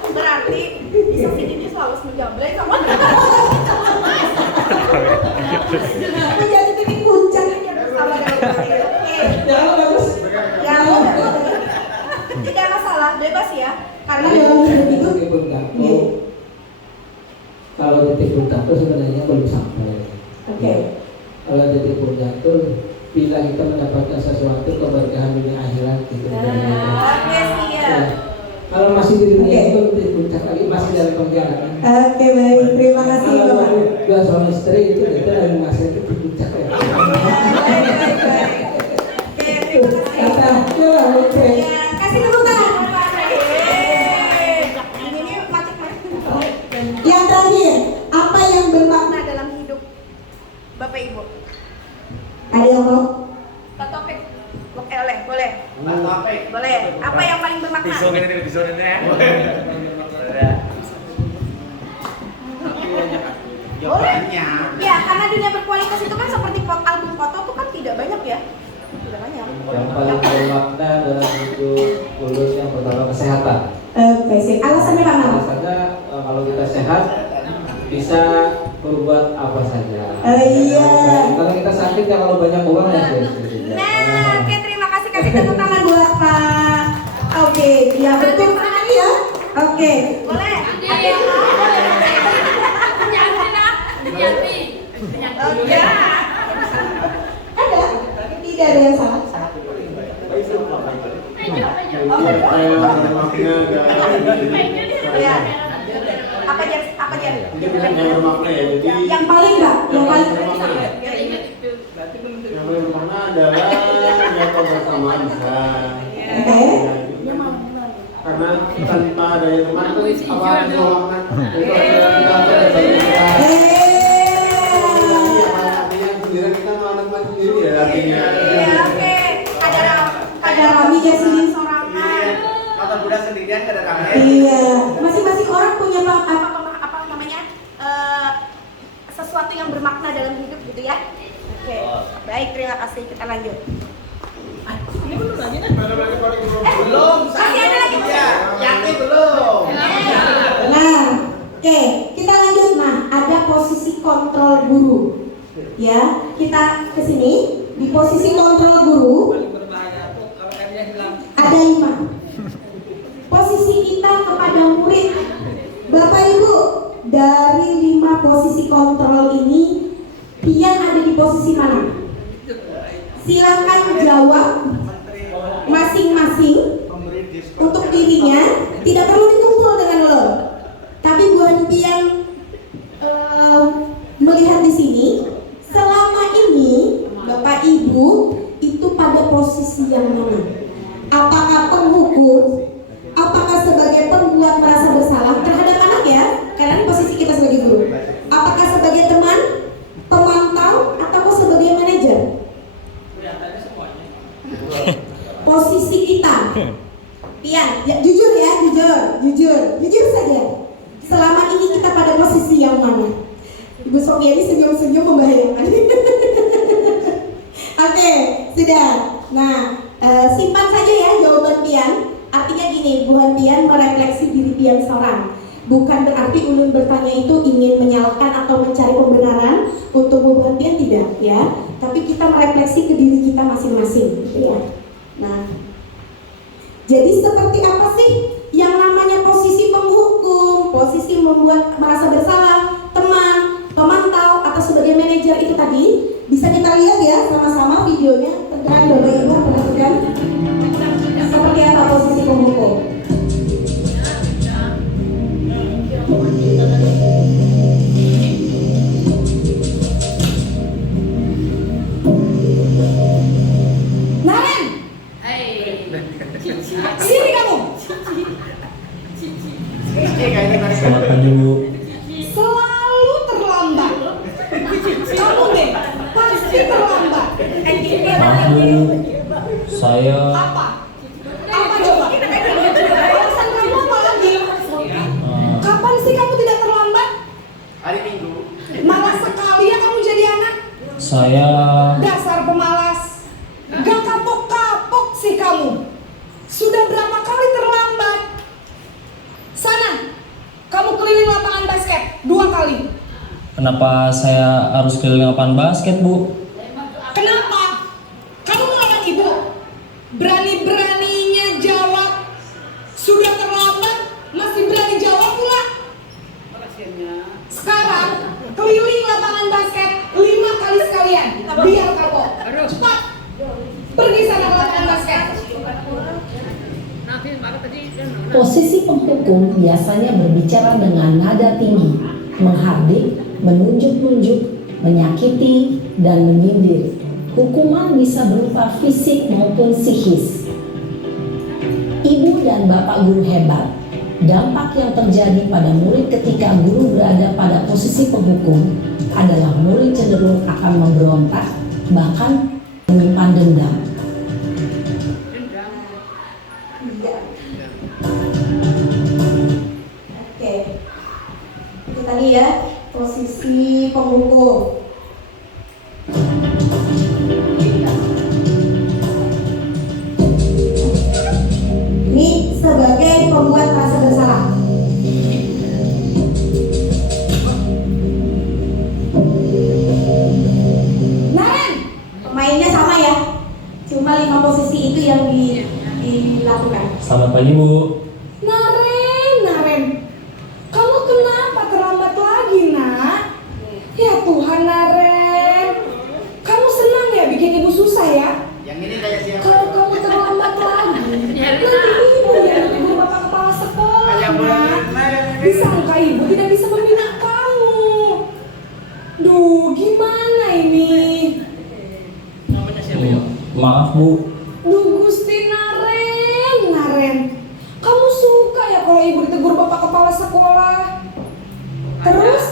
Berarti bisa sini selalu menjamblay sama menjadi titik puncak. sama dengan jangan bagus. Ya, tidak masalah, bebas ya. Karena dalam hidup itu titik puncak. Kalau titik puncak itu sebenarnya belum sampai. oke. Kalau titik puncak itu bila kita mendapatkan sesuatu keberkahan dunia akhirat gitu. Oke, siap. Ya. Kalau masih di dunia Oke. itu titik puncak lagi masih dalam perjalanan. Oke, baik. Terima kasih Kalau Bapak. dua suami istri itu kita dari masa itu titik puncak ya. Baik. Oke, terima kasih. Oke. Ya, kasih tepuk tangan. Ini nih macet-macet. Yang terakhir, apa yang bermakna? Nah, dalam hidup Bapak Ibu. Ada yang mau? Pak Topik. Boleh, boleh. Mas Topik. Boleh. Apa yang paling bermakna? Jawabannya. Ya, karena dunia berkualitas itu kan seperti album foto itu kan tidak banyak ya. Tidak banyak. Yang paling bermakna dalam hidup Tulus yang pertama kesehatan. Oke, sip. Alasannya Pak Nama? Alasannya kalau kita sehat bisa berbuat apa saja. Iya. Kalau kita sakit ya kalau banyak uang ya sia-sia. Nah, oke, terima kasih. Kasih tepuk tangan buat Pak. Oke, ya betul sekali ya. Oke. Boleh. Ada yang mau? Oke. Ada? Tidak ada yang salah. Ya. Apa Jen? Apa Jen? yang bermakna ya, jadi Yang paling Mbak, yang paling yang paling bermakna adalah ya kebersamaan bisa. Oke. Karena tanpa adanya teman itu apa itu makna? Itu adalah kita ada bagi kita. Artinya sendiri kita mau teman sendiri ya artinya. Iya, oke. Ada Rami Jasmine sorangan. Nonton Buddha sendirian kada rame. Iya. Masing-masing orang punya Apa namanya? Sesuatu yang bermakna dalam hidup gitu ya. Oke. Baik, terima kasih. Kita lanjut. Belum. Masih ada lagi. Ya, yakin belum. Nah, oke, kita lanjut. Nah, ada posisi kontrol guru. Ya, kita ke sini. Di posisi kontrol guru ada 5. Posisi kita kepada murid. Bapak Ibu, dari 5 posisi kontrol ini, Pian ada di posisi mana? Silakan jawab masing-masing untuk dirinya, tidak perlu dikumpul dengan lo. Tapi Bu Pian melihat di sini, selama ini Bapak Ibu itu pada posisi yang mana? Apakah penghukum? Apakah sebagai pembuat merasa bersalah terhadap anak ya? Karena ini posisi kita sebagai guru. Apakah sebagai teman, pemantau, atau sebagai manajer? Posisi kita, Pian, ya, jujur saja. Selama ini kita pada posisi yang mana? Ibu Sofia ini senyum-senyum membahayakan. Oke, sudah. Nah, simpan saja ya jawaban Pian. Artinya gini, Bu Pian merefleksi diri Pian seorang. Bukan berarti ulun bertanya itu ingin menyalahkan atau mencari pembenaran untuk Bu Pian, tidak ya. Tapi kita merefleksi ke diri kita masing-masing, gitu ya. Nah, jadi seperti apa sih yang namanya posisi penghukum, posisi membuat merasa bersalah, teman, pemantau, atau sebagai manajer itu tadi? Bisa kita lihat ya sama-sama videonya. Tekan Bapak Ibu, perhatikan seperti apa posisi penghukum. Naren, sini kamu. Selamat pagi Bu. Selalu terlambat. Kamu deh, pasti terlambat. Maaf Bu, saya Apa? Apa coba? Alasan kamu apa lagi? Kapan sih kamu tidak terlambat? Hari Minggu. Malas sekali ya kamu jadi anak. saya Dasar pemalas. Gak kapok-kapok sih kamu. Sudah berapa Kenapa saya harus keliling lapangan basket, Bu? Kenapa? Kamu melawan ibu? Berani-beraninya jawab. Sudah terlambat, masih berani jawab pula. Sekarang, keliling lapangan basket 5 kali sekalian. Biar kapok. Cepat. Pergi sana ke lapangan basket. Posisi penghukum biasanya berbicara dengan nada tinggi, menghardik, menunjuk-nunjuk, menyakiti, dan menyindir. Hukuman bisa berupa fisik maupun psikis. Ibu dan bapak guru hebat, dampak yang terjadi pada murid ketika guru berada pada posisi penghukum adalah murid cenderung akan memberontak, bahkan menyimpan dendam. Oke, itu tadi ya posisi penghukum. Ini sebagai pembuat rasa bersalah. Naren, pemainnya sama ya, cuma 5 posisi itu yang dilakukan. Selamat pagi, Bu. Naren, kamu kenapa terlambat lagi, Nak? Ya Tuhan, Naren, kamu senang ya bikin ibu susah ya? Yang ini kayak siapa? Kalau kamu terlambat lagi, nanti ibu yang ibu bapak kepala sekolah, Nak. Disangka ibu tidak bisa membina kamu. Duh, gimana ini? Maaf, Bu. Duh, Gusti Naren, kamu suka ya kalau ibu ditegur bapak kepala sekolah? Terus,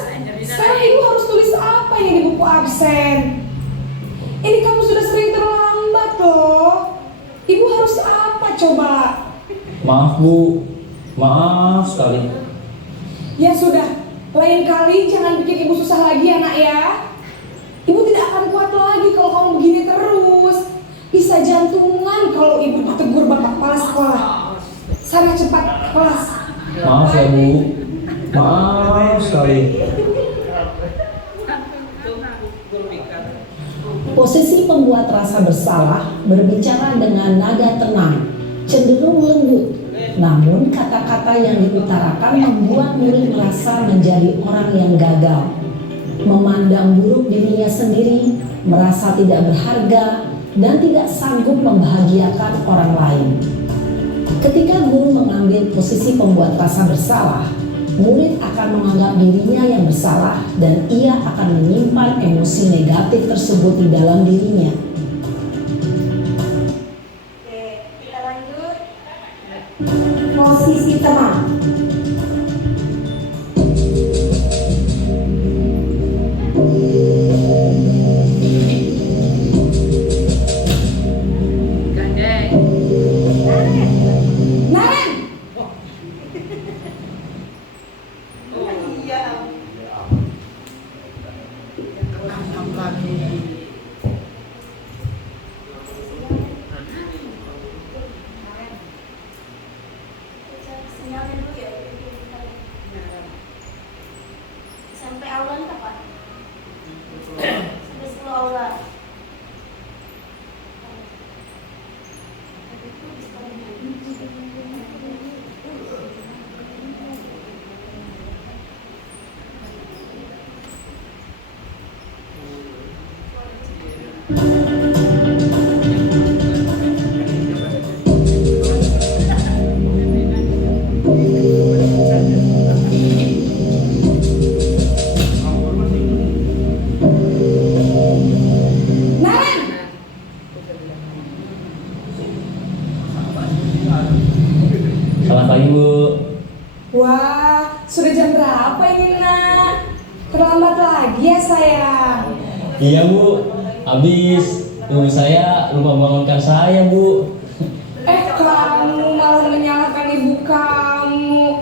sekarang ibu harus tulis apa ini di buku absen? Ini kamu sudah sering terlambat loh. Ibu harus apa coba? Maaf, Bu. Maaf sekali. Ya sudah, lain kali jangan bikin ibu susah lagi ya, Nak ya. Ibu tidak akan kuat lagi kalau kamu begini terus. Bisa jantungan kalau ibu ditegur bapak kepala sekolah. Sana cepat ke kelas. Maaf ya, Bu. Maaf sekali. Posisi pembuat rasa bersalah berbicara dengan nada tenang, cenderung lembut. Namun kata-kata yang diutarakan membuat murid merasa menjadi orang yang gagal, memandang buruk dirinya sendiri, merasa tidak berharga, dan tidak sanggup membahagiakan orang lain. Ketika guru mengambil posisi pembuat rasa bersalah, murid akan menganggap dirinya yang bersalah dan ia akan menyimpan emosi negatif tersebut di dalam dirinya. Oke, kita lanjut. Posisi tenang. Sampai aula ini kapan? Sampai 10 aula. Selamat pagi, Bu. Wah, sudah jam berapa ini, Nak? Terlambat lagi ya, sayang? Iya, Bu. Habis ibu saya lupa bangunkan saya, Bu. Kamu malah menyalahkan ibu kamu.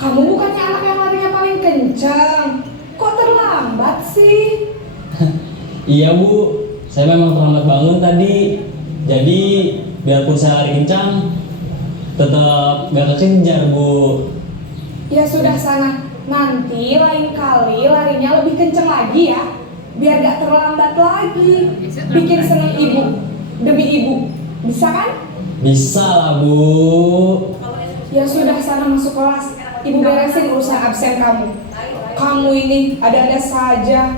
Kamu bukannya anak yang larinya paling kencang. Kok terlambat sih? Iya, Bu. Saya memang terlambat bangun tadi. Jadi, biarpun saya lari kencang, tetap gak kekejar, Bu. Ya sudah, sana Nanti lain kali larinya lebih kenceng lagi ya, biar gak terlambat lagi. Bikin seneng ibu, demi ibu. Bisa kan? Bisa lah Bu. Ya sudah, sana masuk kelas. Ibu beresin urusan absen kamu. Kamu ini ada-ada saja.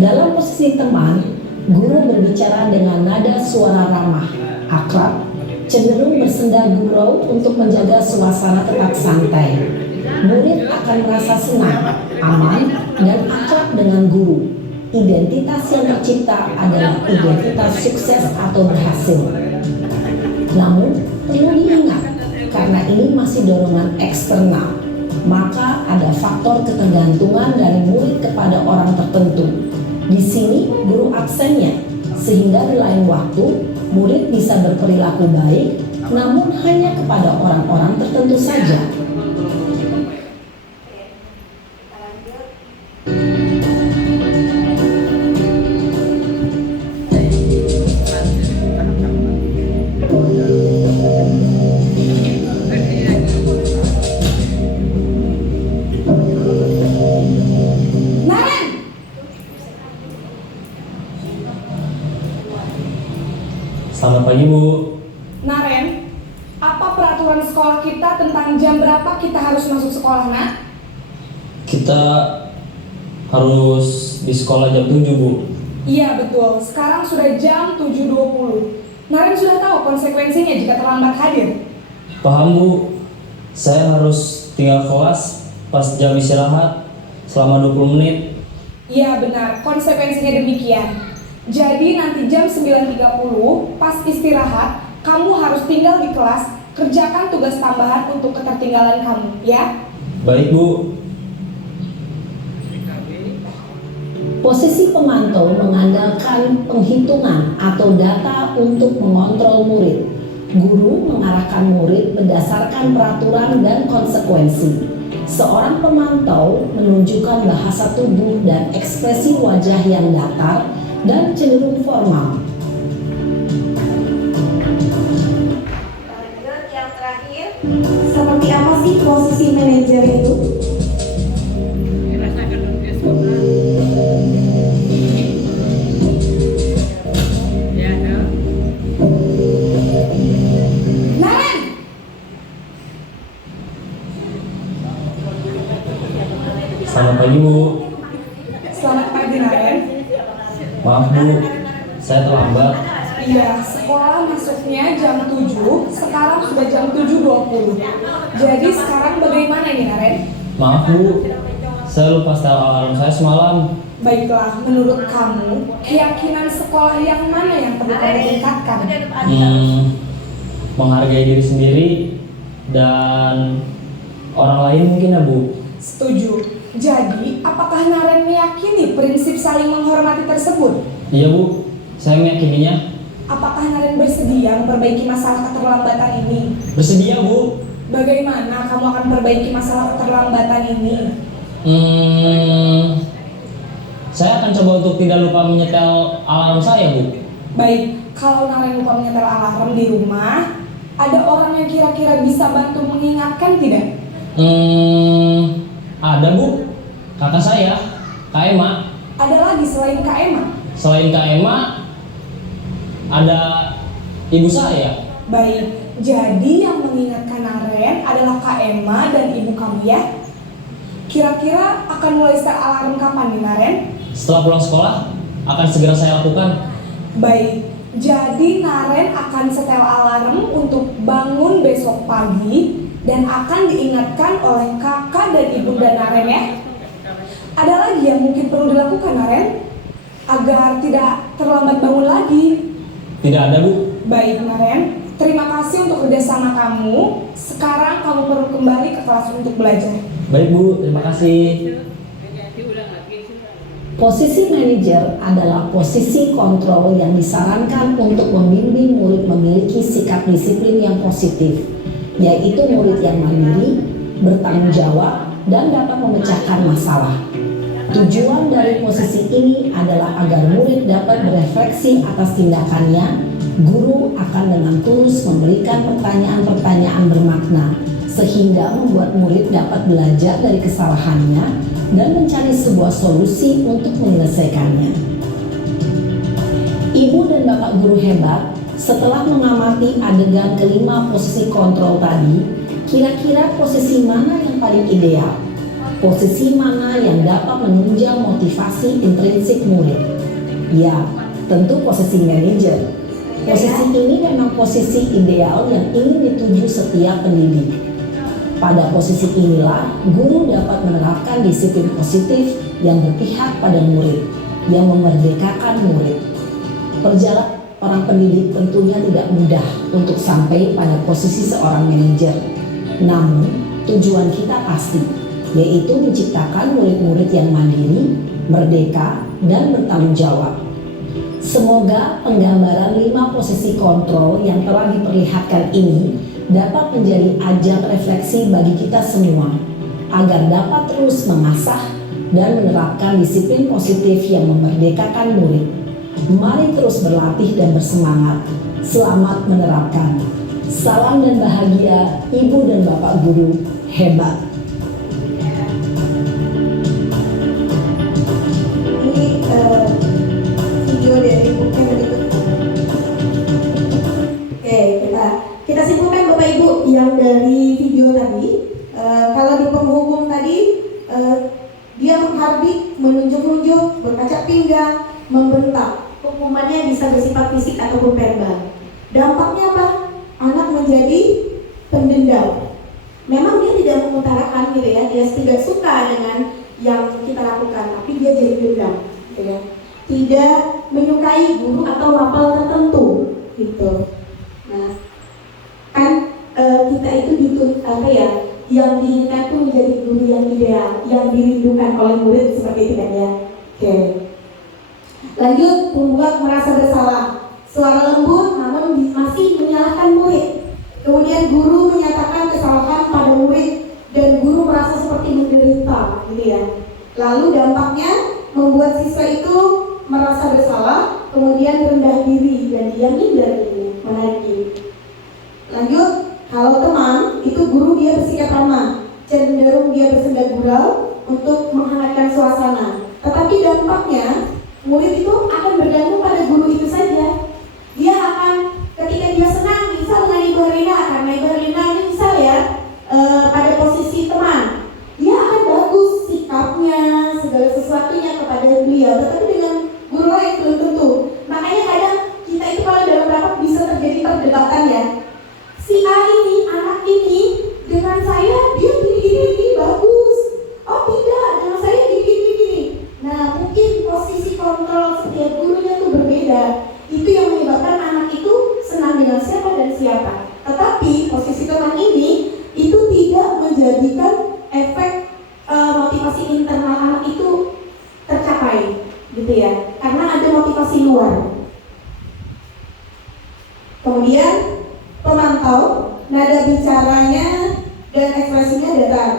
Dalam posisi teman, guru berbicara dengan nada suara ramah, akrab, cenderung bersenda gurau untuk menjaga suasana tetap santai. Murid akan merasa senang, aman, dan akrab dengan guru. Identitas yang tercipta adalah identitas sukses atau berhasil. Namun, perlu diingat, karena ini masih dorongan eksternal, maka ada faktor ketergantungan dari murid kepada orang tertentu. Di sini guru absennya, sehingga di lain waktu murid bisa berperilaku baik, namun hanya kepada orang-orang tertentu saja. Selamat pagi Bu. Naren, apa peraturan sekolah kita tentang jam berapa kita harus masuk sekolah, Nak? Kita harus di sekolah jam 7 Bu. Iya betul, sekarang sudah jam 7.20. Naren sudah tahu konsekuensinya jika terlambat hadir. Paham Bu. Saya harus tinggal kelas pas jam istirahat selama 20 menit. Iya benar, konsekuensinya demikian. Jadi nanti jam 9.30 pas istirahat, kamu harus tinggal di kelas, kerjakan tugas tambahan untuk ketertinggalan kamu, ya? Baik Bu. Posisi pemantau mengandalkan penghitungan atau data untuk mengontrol murid. Guru mengarahkan murid berdasarkan peraturan dan konsekuensi. Seorang pemantau menunjukkan bahasa tubuh dan ekspresi wajah yang datar dan cenderung formal. Lanjut yang terakhir. Seperti apa sih posisi manajer itu? Selamat pagi Bu. Selamat pagi Naren. Maaf Bu, saya terlambat. Iya, sekolah masuknya jam 7, sekarang sudah jam 7.20. Jadi sekarang bagaimana ini Naren? Maaf Bu, saya lupa setel alarm saya semalam. Baiklah, menurut kamu, keyakinan sekolah yang mana yang perlu kamu tingkatkan? Menghargai diri sendiri dan orang lain mungkin ya Bu. Setuju. Jadi, apakah Naren meyakini prinsip saling menghormati tersebut? Iya Bu, saya meyakininya. Apakah Naren bersedia memperbaiki masalah keterlambatan ini? Bersedia Bu. Bagaimana kamu akan memperbaiki masalah keterlambatan ini? Saya akan coba untuk tidak lupa menyetel alarm saya Bu. Baik, kalau Naren lupa menyetel alarm di rumah, ada orang yang kira-kira bisa bantu mengingatkan tidak? Ada Bu, kakak saya, Kak Emma. Ada lagi selain Kak Emma? Selain Kak Emma, ada ibu saya. Baik, jadi yang mengingatkan Naren adalah Kak Emma dan ibu kamu ya? Kira-kira akan mulai start alarm kapan nih Naren? Setelah pulang sekolah, akan segera saya lakukan. Baik, jadi Naren akan setel alarm untuk bangun besok pagi dan akan diingatkan oleh kakak dan ibunda Naren ya. Ada lagi yang mungkin perlu dilakukan Naren agar tidak terlambat bangun lagi? Tidak ada Bu. Baik Naren, terima kasih untuk kerjasama kamu. Sekarang kamu perlu kembali ke kelas untuk belajar. Baik Bu, terima kasih. Posisi manajer adalah posisi kontrol yang disarankan untuk membimbing murid memiliki sikap disiplin yang positif, yaitu murid yang mandiri, bertanggung jawab, dan dapat memecahkan masalah. Tujuan dari posisi ini adalah agar murid dapat berefleksi atas tindakannya. Guru akan dengan tulus memberikan pertanyaan-pertanyaan bermakna, sehingga membuat murid dapat belajar dari kesalahannya dan mencari sebuah solusi untuk menyelesaikannya. Ibu dan Bapak guru hebat, setelah mengamati adegan kelima posisi kontrol tadi, kira-kira posisi mana yang paling ideal? Posisi mana yang dapat menunjang motivasi intrinsik murid? Ya, tentu posisi manajer. Posisi ini memang posisi ideal yang ingin dituju setiap pendidik. Pada posisi inilah, guru dapat menerapkan disiplin positif yang berpihak pada murid, yang memerdekakan murid. Perjalanan orang pendidik tentunya tidak mudah untuk sampai pada posisi seorang manajer. Namun, tujuan kita pasti, yaitu menciptakan murid-murid yang mandiri, merdeka, dan bertanggung jawab. Semoga penggambaran 5 posisi kontrol yang telah diperlihatkan ini dapat menjadi ajang refleksi bagi kita semua, agar dapat terus mengasah dan menerapkan disiplin positif yang memerdekakan murid. Mari terus berlatih dan bersemangat. Selamat menerapkan. Salam dan bahagia Ibu dan Bapak guru hebat. Video dari buku berikut. Oke, kita simpulkan Bapak Ibu yang dari video tadi. Kalau di penghubung tadi dia menghardik, menunjuk-nunjuk, berkaca pinggang, membentak. Hukumannya bisa bersifat fisik ataupun verbal. Dampaknya apa? Anak menjadi pendendam. Memang dia tidak mengutarakan gitu ya, dia tidak suka dengan yang kita lakukan, tapi dia jadi dendam, gitu ya. Tidak menyukai guru atau mapel tertentu, gitu. Nah, kan kita itu yang diinginkan itu menjadi guru yang ideal, yang dirindukan oleh murid seperti itu kan ya. Oke. Lanjut, membuat merasa bersalah. Suara lembut namun masih menyalahkan murid. Kemudian guru menyatakan kesalahan pada murid dan guru merasa seperti menderita, gitu ya. Lalu dampaknya membuat siswa itu merasa bersalah, kemudian rendah diri dan dia minder ini, menarik diri. Lanjut, kalau teman itu guru dia bersikap ramah, cenderung dia bersenda gurau untuk menghangatkan suasana. Tetapi dampaknya murid itu akan bergantung pada guru itu saja. Dia akan ketika dia senang misal dengan Ibu Herlina, karena Ibu Herlina ini misal ya pada posisi teman, dia akan bagus sikapnya, segala sesuatunya kepada beliau. Tetapi dengan guru lain belum tentu. Makanya kadang kita itu kalau dalam rapat bisa terjadi perdebatan ya. Si A ini, anak ini dengan saya dia gini bagus. Oh tidak, dengan saya gini. Nah mungkin posisi kontrol setiap gurunya itu berbeda. Itu yang menyebabkan anak itu senang dengan siapa dan siapa. Tetapi posisi teman ini itu tidak menjadikan efek motivasi internal anak itu tercapai, gitu ya. Karena ada motivasi luar. Kemudian pemantau, nada bicaranya dan ekspresinya datar.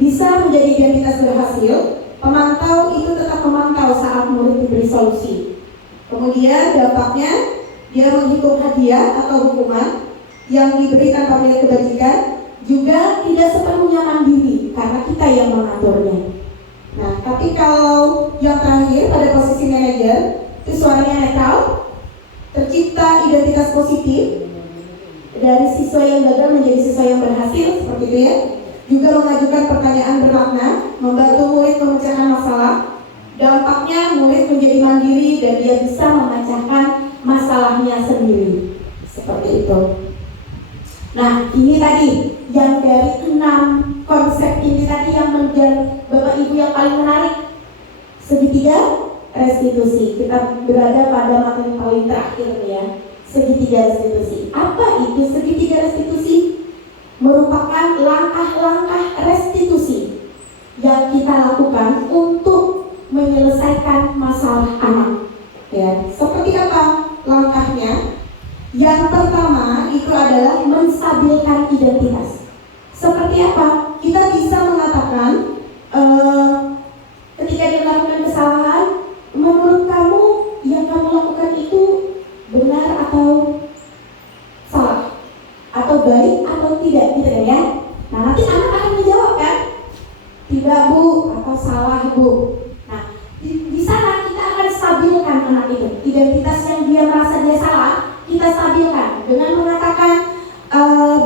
Bisa menjadi identitas berhasil. Pemantau itu tetap memantau saat murid diberi solusi. Kemudian dampaknya dia menghitung hadiah atau hukuman yang diberikan pemilik kebajikan, juga tidak sepenuhnya mandiri karena kita yang mengaturnya. Nah, tapi kalau yang terakhir pada posisi manajer itu suaranya netral, tercipta identitas positif dari siswa yang gagal menjadi siswa yang berhasil, seperti itu ya. Juga mengajukan pertanyaan bermakna, membantu murid memecahkan masalah. Dampaknya murid menjadi mandiri dan dia bisa memecahkan masalahnya sendiri, seperti itu. Nah, ini tadi yang dari 6 konsep ini tadi yang menjadi Bapak Ibu yang paling menarik. Segitiga restitusi. Kita berada pada materi paling terakhir ya. Segitiga restitusi. Apa itu segitiga restitusi? Merupakan langkah-langkah restitusi yang kita lakukan untuk menyelesaikan masalah anak. Ya, seperti apa langkahnya? Yang pertama itu adalah menstabilkan identitas. Seperti apa? Kita bisa mengatakan ketika dia melakukan kesalahan, menurut kamu yang kamu lakukan itu benar atau salah, atau baik atau tidak, gitu kan ya? kita stabilkan dengan mengatakan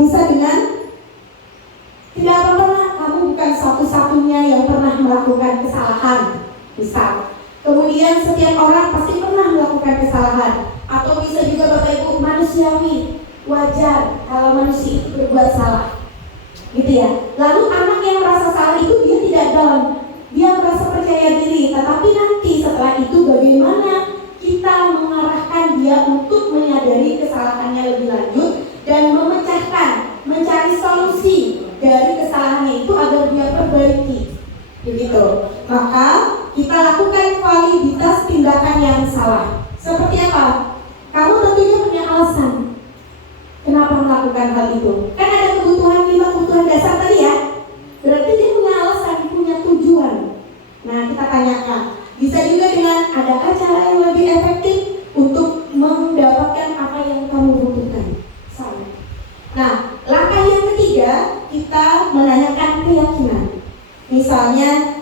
bisa dengan tidak apa-apa, kamu bukan satu-satunya yang pernah melakukan kesalahan, misal. Kemudian setiap orang pasti pernah melakukan kesalahan, atau bisa juga Bapak Ibu manusiawi, wajar kalau manusia itu berbuat salah, gitu ya. Lalu anak yang merasa salah itu dia tidak down, dia merasa percaya diri, tetapi nanti setelah itu bagaimana kita mengarahkan dia untuk menyadari kesalahannya lebih lanjut dan memecahkan, mencari solusi dari kesalahannya itu agar dia perbaiki, begitu. Maka kita lakukan validitas tindakan yang salah. Seperti apa? Kamu tentunya punya alasan kenapa melakukan hal itu. Kan ada kebutuhan 5 kebutuhan dasar tadi ya. Berarti dia punya alasan, punya tujuan. Nah, kita tanyakan. Bisa juga dengan adakah cara yang lebih efektif untuk mendapatkan apa yang kamu butuhkan. Sama. Nah, langkah yang ketiga kita menanyakan keyakinan. Misalnya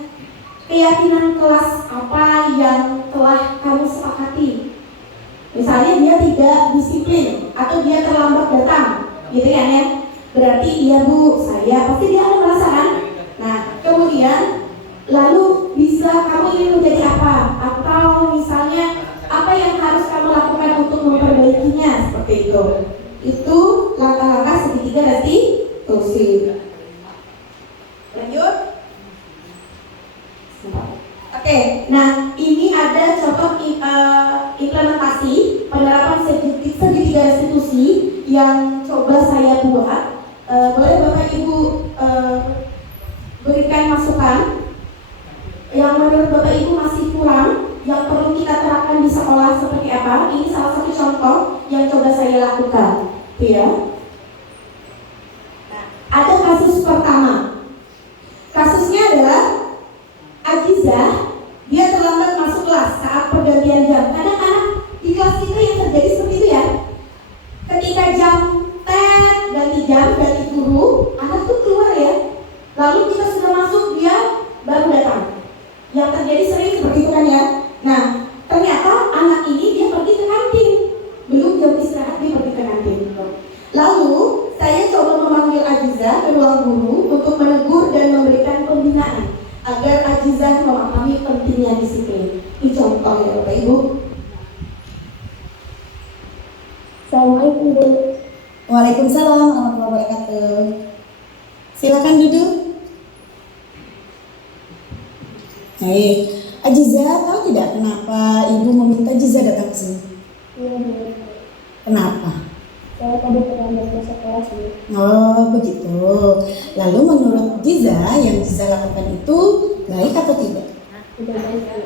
keyakinan kelas apa yang telah kamu sepakati. Misalnya dia tidak disiplin atau dia terlambat datang, gitu kan ya. Berarti iya Bu, saya pasti dia akan merasakan. Nah, kemudian lalu bisa kamu ingin menjadi apa? Atau misalnya apa yang harus kamu lakukan untuk memperbaikinya, seperti itu. Itu langkah-langkah segitiga restitusi. Lanjut. Oke, nah ini ada contoh implementasi penerapan segitiga restitusi yang coba saya buat. Boleh Bapak Ibu berikan masukan yang menurut Bapak Ibu masih kurang, yang perlu kita terapkan di sekolah seperti apa. Ini salah satu contoh yang coba saya lakukan, ya. Nah, ada kasus pertama. Kasusnya adalah Ajizah, dia terlambat masuk kelas saat pergantian jam. Kadang anak di kelas kita yang terjadi seperti itu ya. Ketika jam ganti jam, ganti guru, anak tuh keluar ya. Lalu kita sudah masuk, dia baru datang. Yang terjadi sering seperti itu kan ya. Nah, ternyata anak ini dia pergi ke kantin. Belum jam istirahat dia pergi ke kantin. Lalu saya coba memanggil Ajizah ke ruang guru untuk menegur dan memberikan pembinaan agar Ajizah memahami pentingnya disiplin. Ini contoh ya Bapak Ibu. Assalamualaikum Bu. Waalaikumsalam warahmatullahi wabarakatuh. Silakan duduk. Baik, Ajizah tahu tidak kenapa Ibu meminta Ajizah datang ke sini? Iya Bu. Kenapa? Saya tadi terlambat masuk kelas Bu. Oh begitu. Lalu menurut Ajizah yang Ajizah lakukan itu baik atau tidak? Tidak baik Bu.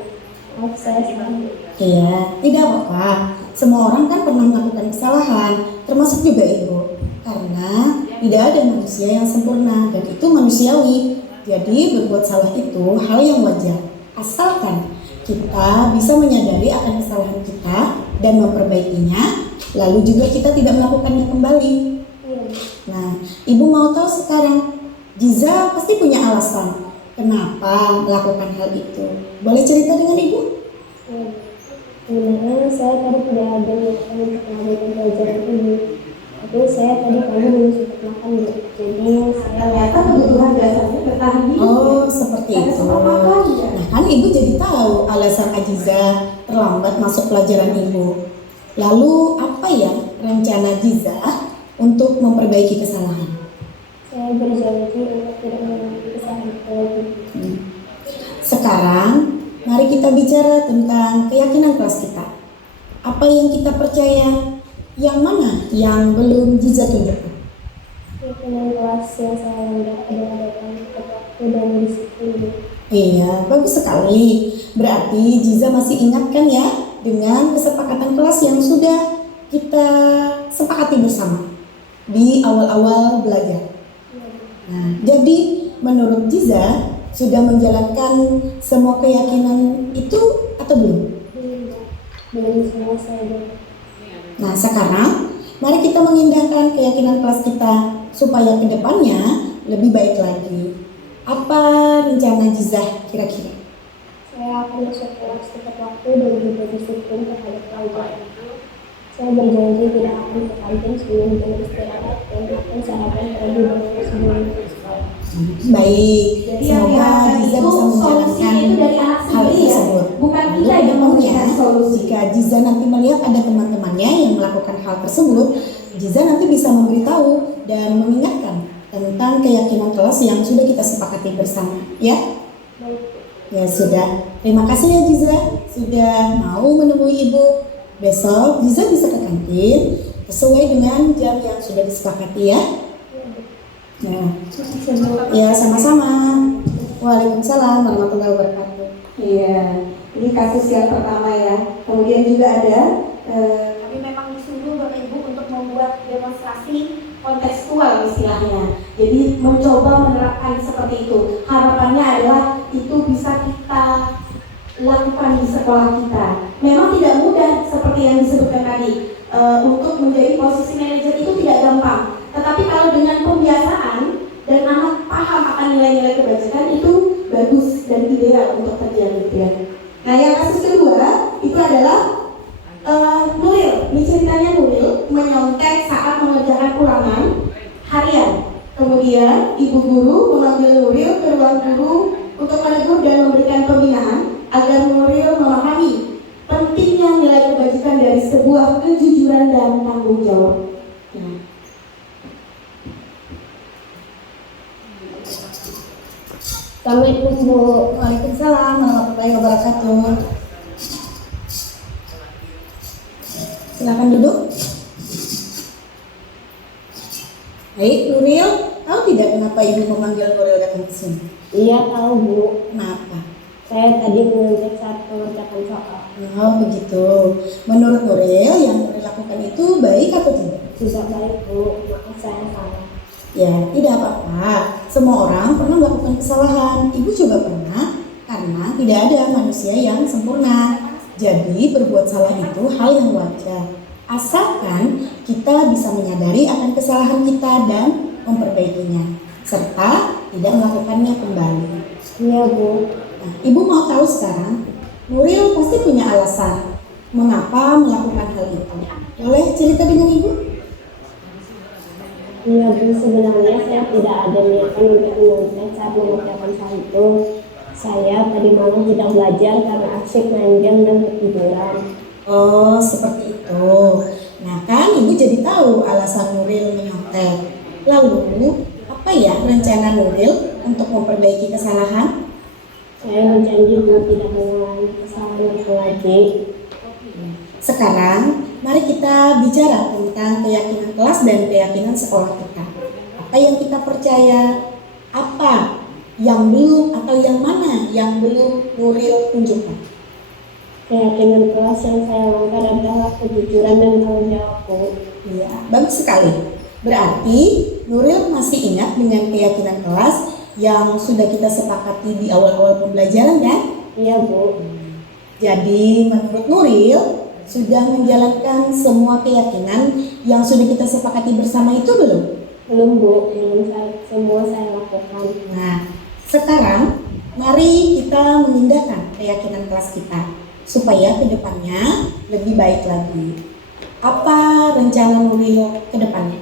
Maaf saya salah. Iya, tidak apa-apa. Semua orang kan pernah melakukan kesalahan, termasuk juga Ibu. Karena tidak ada manusia yang sempurna dan itu manusiawi. Jadi berbuat salah itu hal yang wajar. Asalkan kita bisa menyadari akan kesalahan kita dan memperbaikinya, lalu juga kita tidak melakukannya kembali. Nah, Ibu mau tahu sekarang, Jiza pasti punya alasan kenapa melakukan hal itu. Boleh cerita dengan Ibu? Sebenarnya saya tadi tidak ada niatan untuk melakukan pelajaran ini. Tapi saya tadi belum sempat makan Bu. Jadi ternyata kebutuhan dasarnya bertahan hidup. Oh seperti itu. Nah kan Ibu jadi tahu alasan Ajizah terlambat masuk pelajaran Ibu. Lalu apa ya rencana Ajizah untuk memperbaiki kesalahan? Saya berjanji untuk tidak mengulangi kesalahan lagi. Sekarang mari kita bicara tentang keyakinan kelas kita. Apa yang kita percaya, yang mana yang belum Jiza tunjukkan? Keyakinan kelas yang saya anggap adalah datang tepat waktu dan disiplin. Iya, bagus sekali. Berarti Jiza masih ingatkan ya dengan kesepakatan kelas yang sudah kita sepakati bersama di awal-awal belajar. Nah, jadi menurut Jiza sudah menjalankan semua keyakinan itu atau belum? Belum semua saya. Nah sekarang mari kita mengindahkan keyakinan kelas kita supaya kedepannya lebih baik lagi. Apa rencana Jizah kira-kira? Saya akan masuk kelas tepat waktu dan juga disiplin terhadap pelajaran. Saya berjanji tidak akan ke kantin sebelum jam istirahat dan akan sarapan terlebih dahulu sebelum ke sekolah. Baik, Jadi yang semoga diharapkan Jiza itu bisa solusinya menjalankan itu dari anak hal sendiri ya, tersebut. bukan Lalu kita yang kedepannya, memberikan solusi. jika Jiza nanti melihat ada teman-temannya yang melakukan hal tersebut, Jiza nanti bisa memberitahu dan mengingatkan tentang keyakinan kelas yang sudah kita sepakati bersama, ya? Ya sudah. Terima kasih ya Jiza sudah mau menemui Ibu. Besok Jiza bisa ke kantin sesuai dengan jam yang sudah disepakati ya. Nah, ya sama-sama. Waalaikumsalam warahmatullahi wabarakatuh. Iya, ini kasus yang pertama ya. Kemudian juga ada Kami memang disuruh Bapak Ibu untuk membuat demonstrasi kontekstual istilahnya. Jadi mencoba menerapkan seperti itu. Harapannya adalah itu bisa kita lakukan di sekolah kita. Memang tidak mudah seperti yang disebutkan tadi. Untuk menjadi posisi manajer itu tidak gampang. Tetapi kalau dengan pembiasaan dan anak paham akan nilai-nilai kebajikan itu bagus dan ideal untuk terjadi gitu ya. Nah yang kasus kedua itu adalah Nuril. Ini ceritanya Nuril menyontek saat mengerjakan ulangan harian. Kemudian ibu guru memanggil Nuril ke ruang guru untuk menegur dan memberikan pembinaan agar Nuril memahami pentingnya nilai kebajikan dari sebuah kejujuran dan tanggung jawab. Assalamualaikum Bu. Waalaikumsalam warahmatullahi wabarakatuh. Silakan duduk. Baik, Nuril, tahu tidak kenapa Ibu memanggil Nuril datang ke sini? Iya tahu Bu. Kenapa? Saya tadi menonton saat mengerjakan soal. Oh begitu. Menurut Nuril, yang Nuril lakukan itu baik atau tidak? Tidak baik Bu, maka saya salah. Ya, tidak apa-apa. Semua orang pernah melakukan kesalahan. Ibu juga pernah, karena tidak ada manusia yang sempurna. Jadi, berbuat salah itu hal yang wajar. Asalkan kita bisa menyadari akan kesalahan kita dan memperbaikinya, serta tidak melakukannya kembali. Iya Bu. Nah, Ibu mau tahu sekarang, Nuril pasti punya alasan mengapa melakukan hal itu. Boleh cerita dengan Ibu? Iya Bu, sebenarnya saya tidak ada niatan untuk menyontek saat mengerjakan soal itu. Saya tadi malam tidak belajar karena asyik main game dan ketiduran. Oh, seperti itu. Nah kan Ibu jadi tahu alasan Nuril menyontek. Lalu, apa ya rencana Nuril untuk memperbaiki kesalahan? Saya berjanji Bu tidak mengulangi kesalahan itu lagi. Sekarang, mari kita bicara tentang keyakinan kelas dan keyakinan sekolah kita. Apa yang kita percaya, apa yang belum atau yang mana yang belum Nuril tunjukkan. Keyakinan kelas yang saya langgar adalah kejujuran dan tanggung jawab Bu. Iya, bagus sekali. Berarti Nuril masih ingat dengan keyakinan kelas yang sudah kita sepakati di awal-awal pembelajaran kan? Iya Bu. Jadi menurut Nuril sudah menjalankan semua keyakinan yang sudah kita sepakati bersama itu belum? Belum Bu, belum semua saya lakukan. Nah, sekarang mari kita mengindahkan keyakinan kelas kita supaya kedepannya lebih baik lagi. Apa rencana Nuril kedepannya?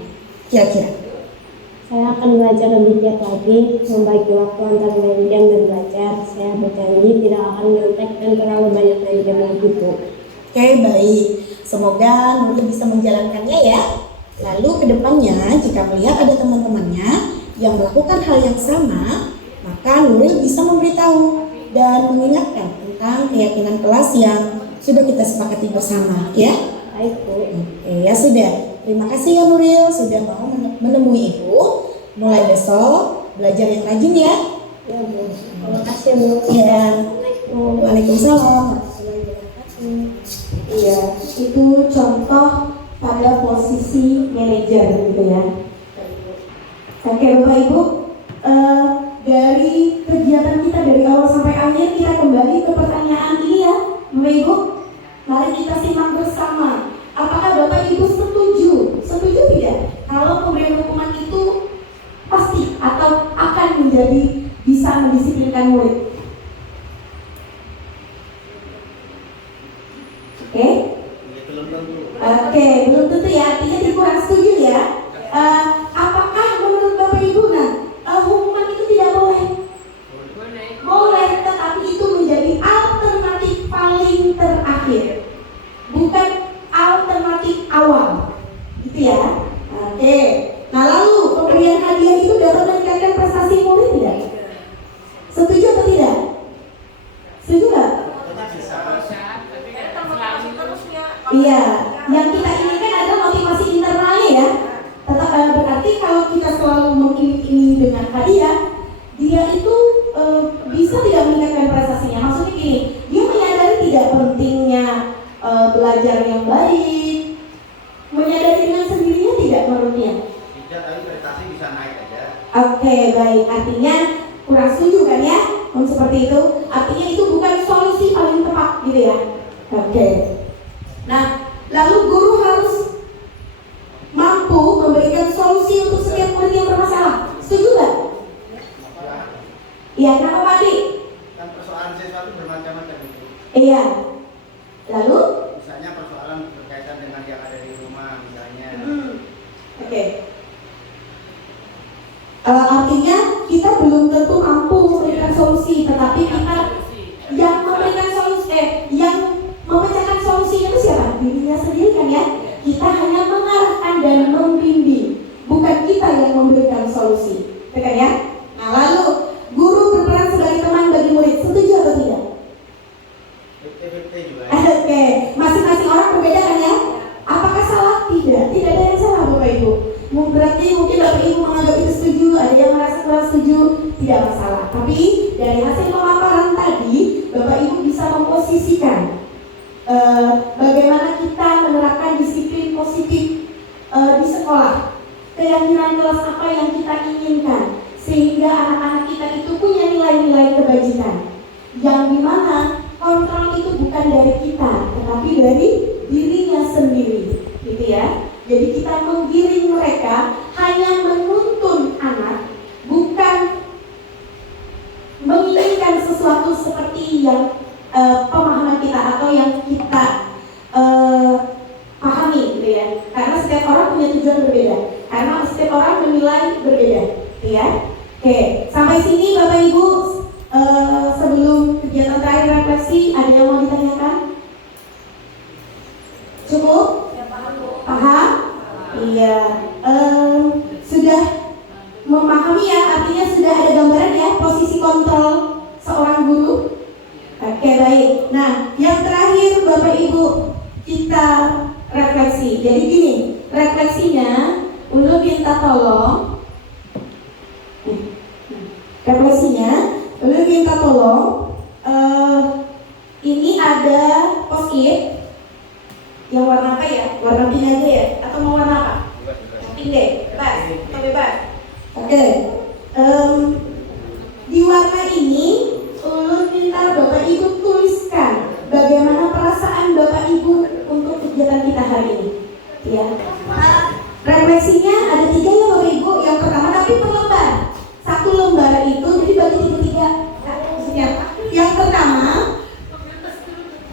Kira-kira? Saya akan belajar lebih giat lagi, membagi waktu antara main game dan belajar. Saya berjanji tidak akan nyontek dan terlalu banyak main game lagi Bu. Oke, baik. Semoga Nuril bisa menjalankannya ya. Lalu kedepannya jika melihat ada teman-temannya yang melakukan hal yang sama, maka Nuril bisa memberitahu dan mengingatkan tentang keyakinan kelas yang sudah kita sepakati bersama ya. Baik Bu. Oke, ya sudah. Terima kasih ya Nuril sudah mau menemui Ibu. Mulai besok belajar yang rajin ya. Ya Bu. Terima kasih Bu. Ya. Assalamualaikum. Waalaikumsalam. Iya, itu contoh pada posisi manajer gitu ya. Oke Bapak Ibu, dari kegiatan kita dari awal sampai akhir kita kembali ke pertanyaan ini ya Bapak Ibu. Mari kita simak bersama. Apakah Bapak Ibu setuju? Setuju tidak? Kalau pemberian hukuman itu pasti atau akan menjadi bisa mendisiplinkan murid? Oke? Belum tentu. Oke, belum tentu ya, artinya dia kurang setuju ya. Apakah menurut Bapak Ibu hukuman itu tidak boleh? Boleh, tetapi itu menjadi alternatif paling terakhir, bukan alternatif awal, gitu ya. Oke, nah lalu pemberian hadiah itu dapat meningkatkan prestasi murid tidak? Setuju atau tidak? Setuju nggak? Iya, yang kita inginkan adalah motivasi internalnya ya. Berarti kalau kita selalu mengiming-imingi dengan hadiah, dia itu bisa tidak meningkatkan prestasinya. Maksudnya gini, dia menyadari tidak pentingnya belajar yang baik, menyadari dengan sendirinya tidak menurutnya. Tidak, tapi prestasi bisa naik aja. Oke, baik. Artinya kurang setuju kan ya? Seperti itu. Artinya itu bukan solusi paling tepat gitu ya. Oke. Nah, lalu guru harus mampu memberikan solusi untuk setiap murid yang bermasalah. Setuju nggak? Iya, kenapa Pak Adi? Kan persoalan siswa itu bermacam-macam itu. Iya. Lalu? Misalnya persoalan berkaitan dengan yang ada di rumah misalnya. Oke. Artinya kita belum tentu mampu memberikan solusi, tetapi kita yang memberikan solusi, yang memecahkan solusinya itu siapa? Dirinya sendiri kan ya. Kita hanya mengarahkan dan membimbing, bukan kita yang memberikan solusi, kan ya? Nah lalu guru berperan sebagai teman bagi murid, setuju atau tidak? Oke, masing-masing orang berbeda kan ya? Apakah salah? Tidak, tidak ada yang salah Bapak Ibu. Berarti mungkin Bapak Ibu menganggap itu setuju, ada yang merasa kurang setuju, tidak masalah. Tapi dari hasil pemaparan tadi, Bapak Ibu bisa memposisikan bagaimana kita menerapkan disiplin positif di sekolah, keyakinan kelas apa yang kita inginkan, sehingga anak-anak kita itu punya nilai-nilai kebajikan, yang dimana kontrol itu bukan dari kita, tetapi dari dirinya sendiri, gitu ya. Jadi kita menggiring mereka hanya menuntun anak, bukan menginginkan sesuatu seperti yang pemahaman kita atau yang kita pahami, gitu ya. Karena setiap orang punya tujuan berbeda, karena setiap orang menilai berbeda, gitu ya. Oke, sampai sini Bapak Ibu, sebelum kegiatan terakhir refleksi, ada yang mau ditanyakan? Cukup? Paham? Iya. Sudah memahami ya, artinya sudah ada gambaran ya posisi kontrol seorang guru. Oke, baik. Nah, yang terakhir Bapak Ibu, kita refleksi. Jadi gini, refleksinya Ulun minta tolong. Refleksinya Ulun minta tolong. Ini ada post-it yang warna apa ya? Warna pink aja ya? Atau mau warna apa? Pink deh, bebas atau bebas? Oke. Di warna ini Ulun minta Bapak Ibu tuliskan bagaimana perasaan Bapak Ibu untuk kegiatan kita hari ini. Ya. Refleksinya ada 3 ya Bapak Ibu. Yang pertama tapi per lembar. 1 lembar itu jadi bagi 3. Yang pertama,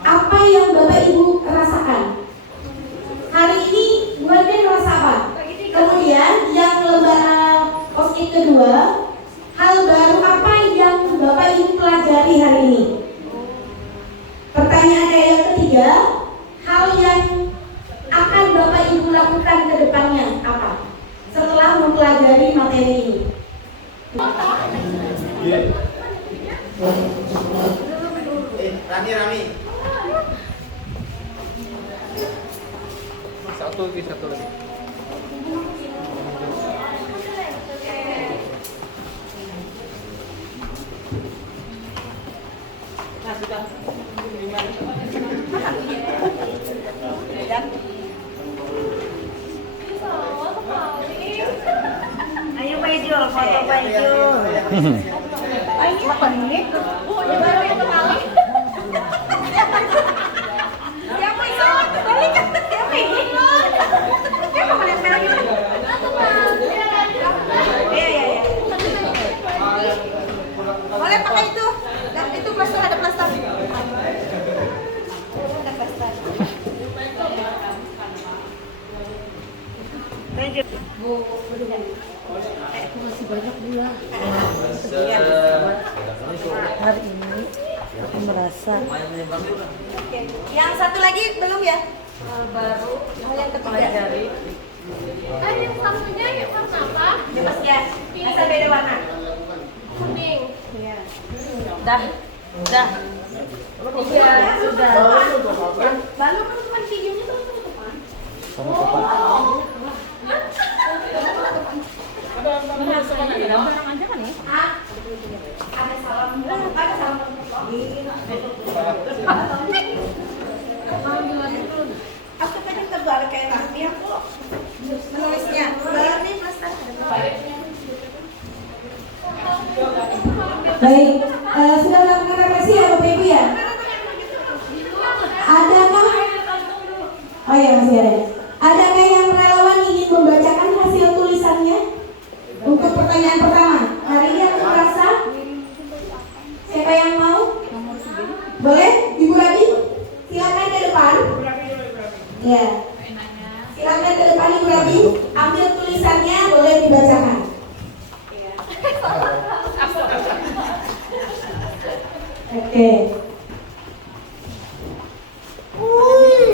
apa yang Bapak Ibu rasakan hari ini? Buatnya merasa apa? Kemudian yang lembar post-it kedua, hal baru apa yang Bapak Ibu pelajari hari ini? Pertanyaan yang ketiga, hal yang akan Bapak Ibu lakukan ke depannya apa? Setelah mempelajari materi ini. Rami. Satu lagi. Nah, sudah. Ayo Pak Ijul, foto Pak Ijul. Ayo apa nih? Oh, ini baru yang kembali. Siapa itu? Balik. Siapa ini? Siapa mana yang merah itu? Iya. Boleh pakai itu. Dan itu plaster, ada plaster. Ada plaster. Bu, masih banyak gula. Hari ini aku merasa. Oke. Yang satu lagi belum ya? Baru. Yang ketiga. Yang satunya yang warna apa? Bebas ya. Asal beda warna. Kuning. Iya. Dah. Iya, sudah. Baru kan cuma hijaunya tuh tutupan. Ada salam. Aku kan tebal kayak Raffi aku menulisnya. Ini master. Baik, sudah melakukan revisi ya Bapak Ibu ya? Adakah? Oh ya masih ada. Adakah yang relawan ingin membacakan hasil tulisannya? Untuk pertanyaan pertama, hari ini aku merasa. Siapa yang mau? Boleh, Ibu Rabi? Silakan ke depan. Ya. Silakan ke depan Ibu Rabi. Ambil tulisannya, boleh dibacakan. Oke.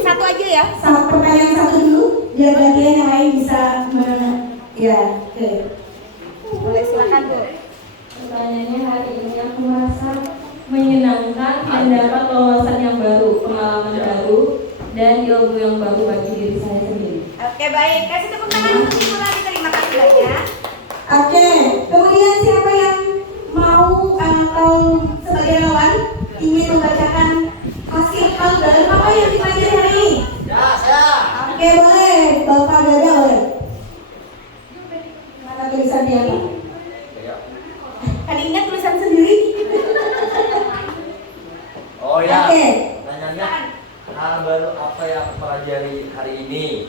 Satu aja ya. Sama pertanyaan satu dulu, biar bagian yang lain bisa ya. Oke. Boleh silakan Bu. Pertanyaannya hari ini aku merasa menyenangkan dan dapat wawasan yang baru, pengalaman baru, dan ilmu yang baru bagi diri saya sendiri. Oke baik, kasih tepuk tangan untuk Ibu Rabi. Terima kasih banyak. Oke. Kemudian siapa yang mau atau sebagai relawan ingin membacakan hasil dalam apa yang dipelajari hari ini? Ya, saya. Oke, boleh. Bapak Gada boleh. Mana tulisan dia? Kan ingat tulisan sendiri. Oh ya. Oke. Nanyanya hal baru apa yang aku pelajari hari ini?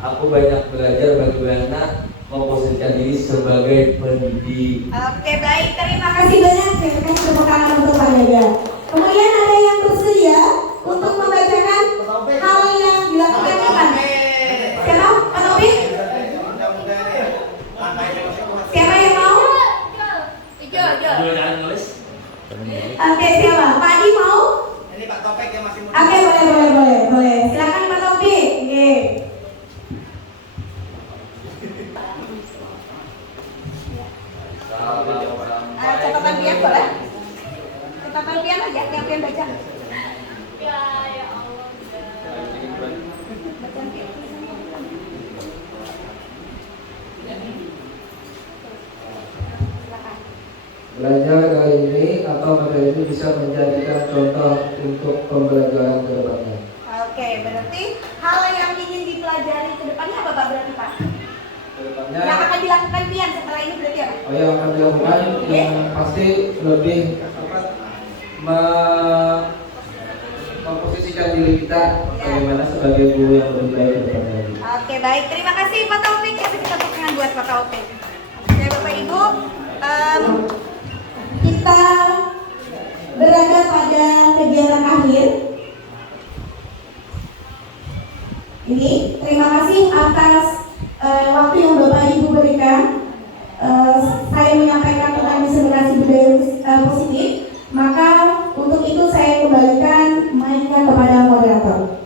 Aku banyak belajar bagaimana memposisikan diri sebagai pendidik. Oke baik, terima Terima kasih banyak. Terima kasih tepuk tangan untuk Pak Gada. Kemudian ada yang bersedia untuk membacakan hal yang dilakukan kapan? Siapa? Pak Taufik? Siapa yang mau? Oke, siapa? Pak Adi mau? Ini Pak Topik yang masih muda. Oke, boleh. Silakan Pak Taufik. Oke. catatan pian boleh? Catatan pian aja, yang pian baca. Ya Allah. Bacaan pian. Belajar kali ini atau materi ini bisa menjadikan contoh untuk pembelajaran ke depannya. Oke, berarti hal yang ingin dipelajari ke depannya apa Pak berarti Pak? Kedepannya, Yang akan dilakukan pian setelah ini berarti apa? oh yang akan dilakukan yang pasti lebih memposisikan diri kita bagaimana sebagai guru yang lebih baik ke depannya. Oke, baik. Terima kasih Pak Taufik. Kasih kita tepuk tangan buat Pak Taufik. Oke, Bapak Ibu, kita berada pada kegiatan akhir. Ini terima kasih atas waktu yang Bapak Ibu berikan. Saya menyampaikan tentang diseminasi budaya positif. Maka untuk itu saya kembalikan mic-nya kepada moderator.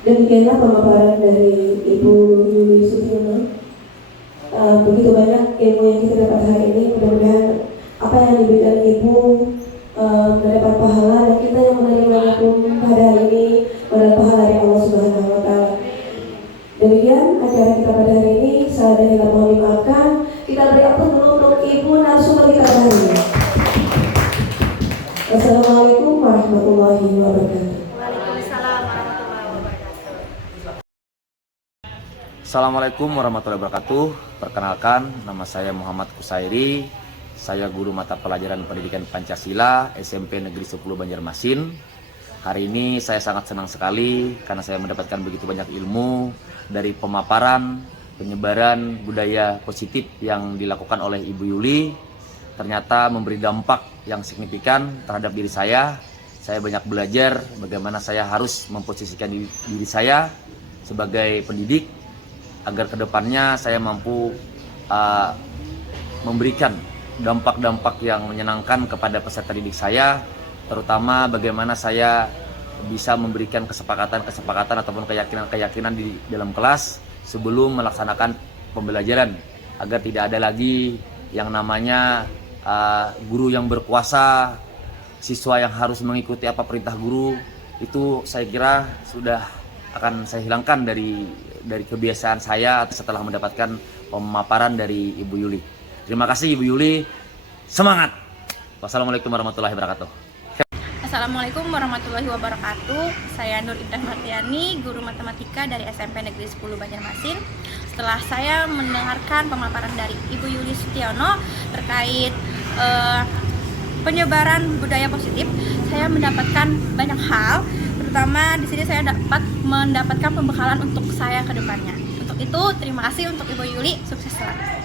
Demikianlah pemaparan dari Ibu Yuli Sutyono. Begitu banyak ilmu yang kita dapat hari ini. Mudah-mudahan apa yang diberikan Ibu mendapat pahala, dan kita yang menerimanya pun pada hari ini mendapat pahala dari Allah Subhanahu wa Ta'ala. Demikian acara kita pada hari ini. Salah dan kita mohon dimaafkan. Kita beri aplaus dulu untuk Ibu narasumber kita pada hari ini. Wassalamualaikum warahmatullahi wabarakatuh. Waalaikumsalam warahmatullahi wabarakatuh. Assalamualaikum warahmatullahi wabarakatuh. Perkenalkan, nama saya Muhammad Kusairi. Saya guru mata pelajaran pendidikan Pancasila SMP Negeri 10 Banjarmasin. Hari ini saya sangat senang sekali karena saya mendapatkan begitu banyak ilmu dari pemaparan, penyebaran budaya positif yang dilakukan oleh Ibu Yuli. Ternyata memberi dampak yang signifikan terhadap diri saya Saya banyak belajar bagaimana saya harus memposisikan diri saya sebagai pendidik agar kedepannya saya mampu memberikan dampak-dampak yang menyenangkan kepada peserta didik saya, terutama bagaimana saya bisa memberikan kesepakatan ataupun keyakinan di dalam kelas sebelum melaksanakan pembelajaran, agar tidak ada lagi yang namanya guru yang berkuasa, siswa yang harus mengikuti apa perintah guru. Itu saya kira sudah akan saya hilangkan dari kebiasaan saya setelah mendapatkan pemaparan dari Ibu Yuli. Terima kasih Ibu Yuli, semangat. Wassalamualaikum warahmatullahi wabarakatuh. Assalamualaikum warahmatullahi wabarakatuh. Saya Nur Indah Martiani, guru matematika dari SMP Negeri 10 Banjarmasin. Setelah saya mendengarkan pemaparan dari Ibu Yuli Sutiono terkait penyebaran budaya positif, saya mendapatkan banyak hal. Terutama di sini saya dapat mendapatkan pembekalan untuk saya ke depannya. Untuk itu, terima kasih untuk Ibu Yuli, sukses selalu.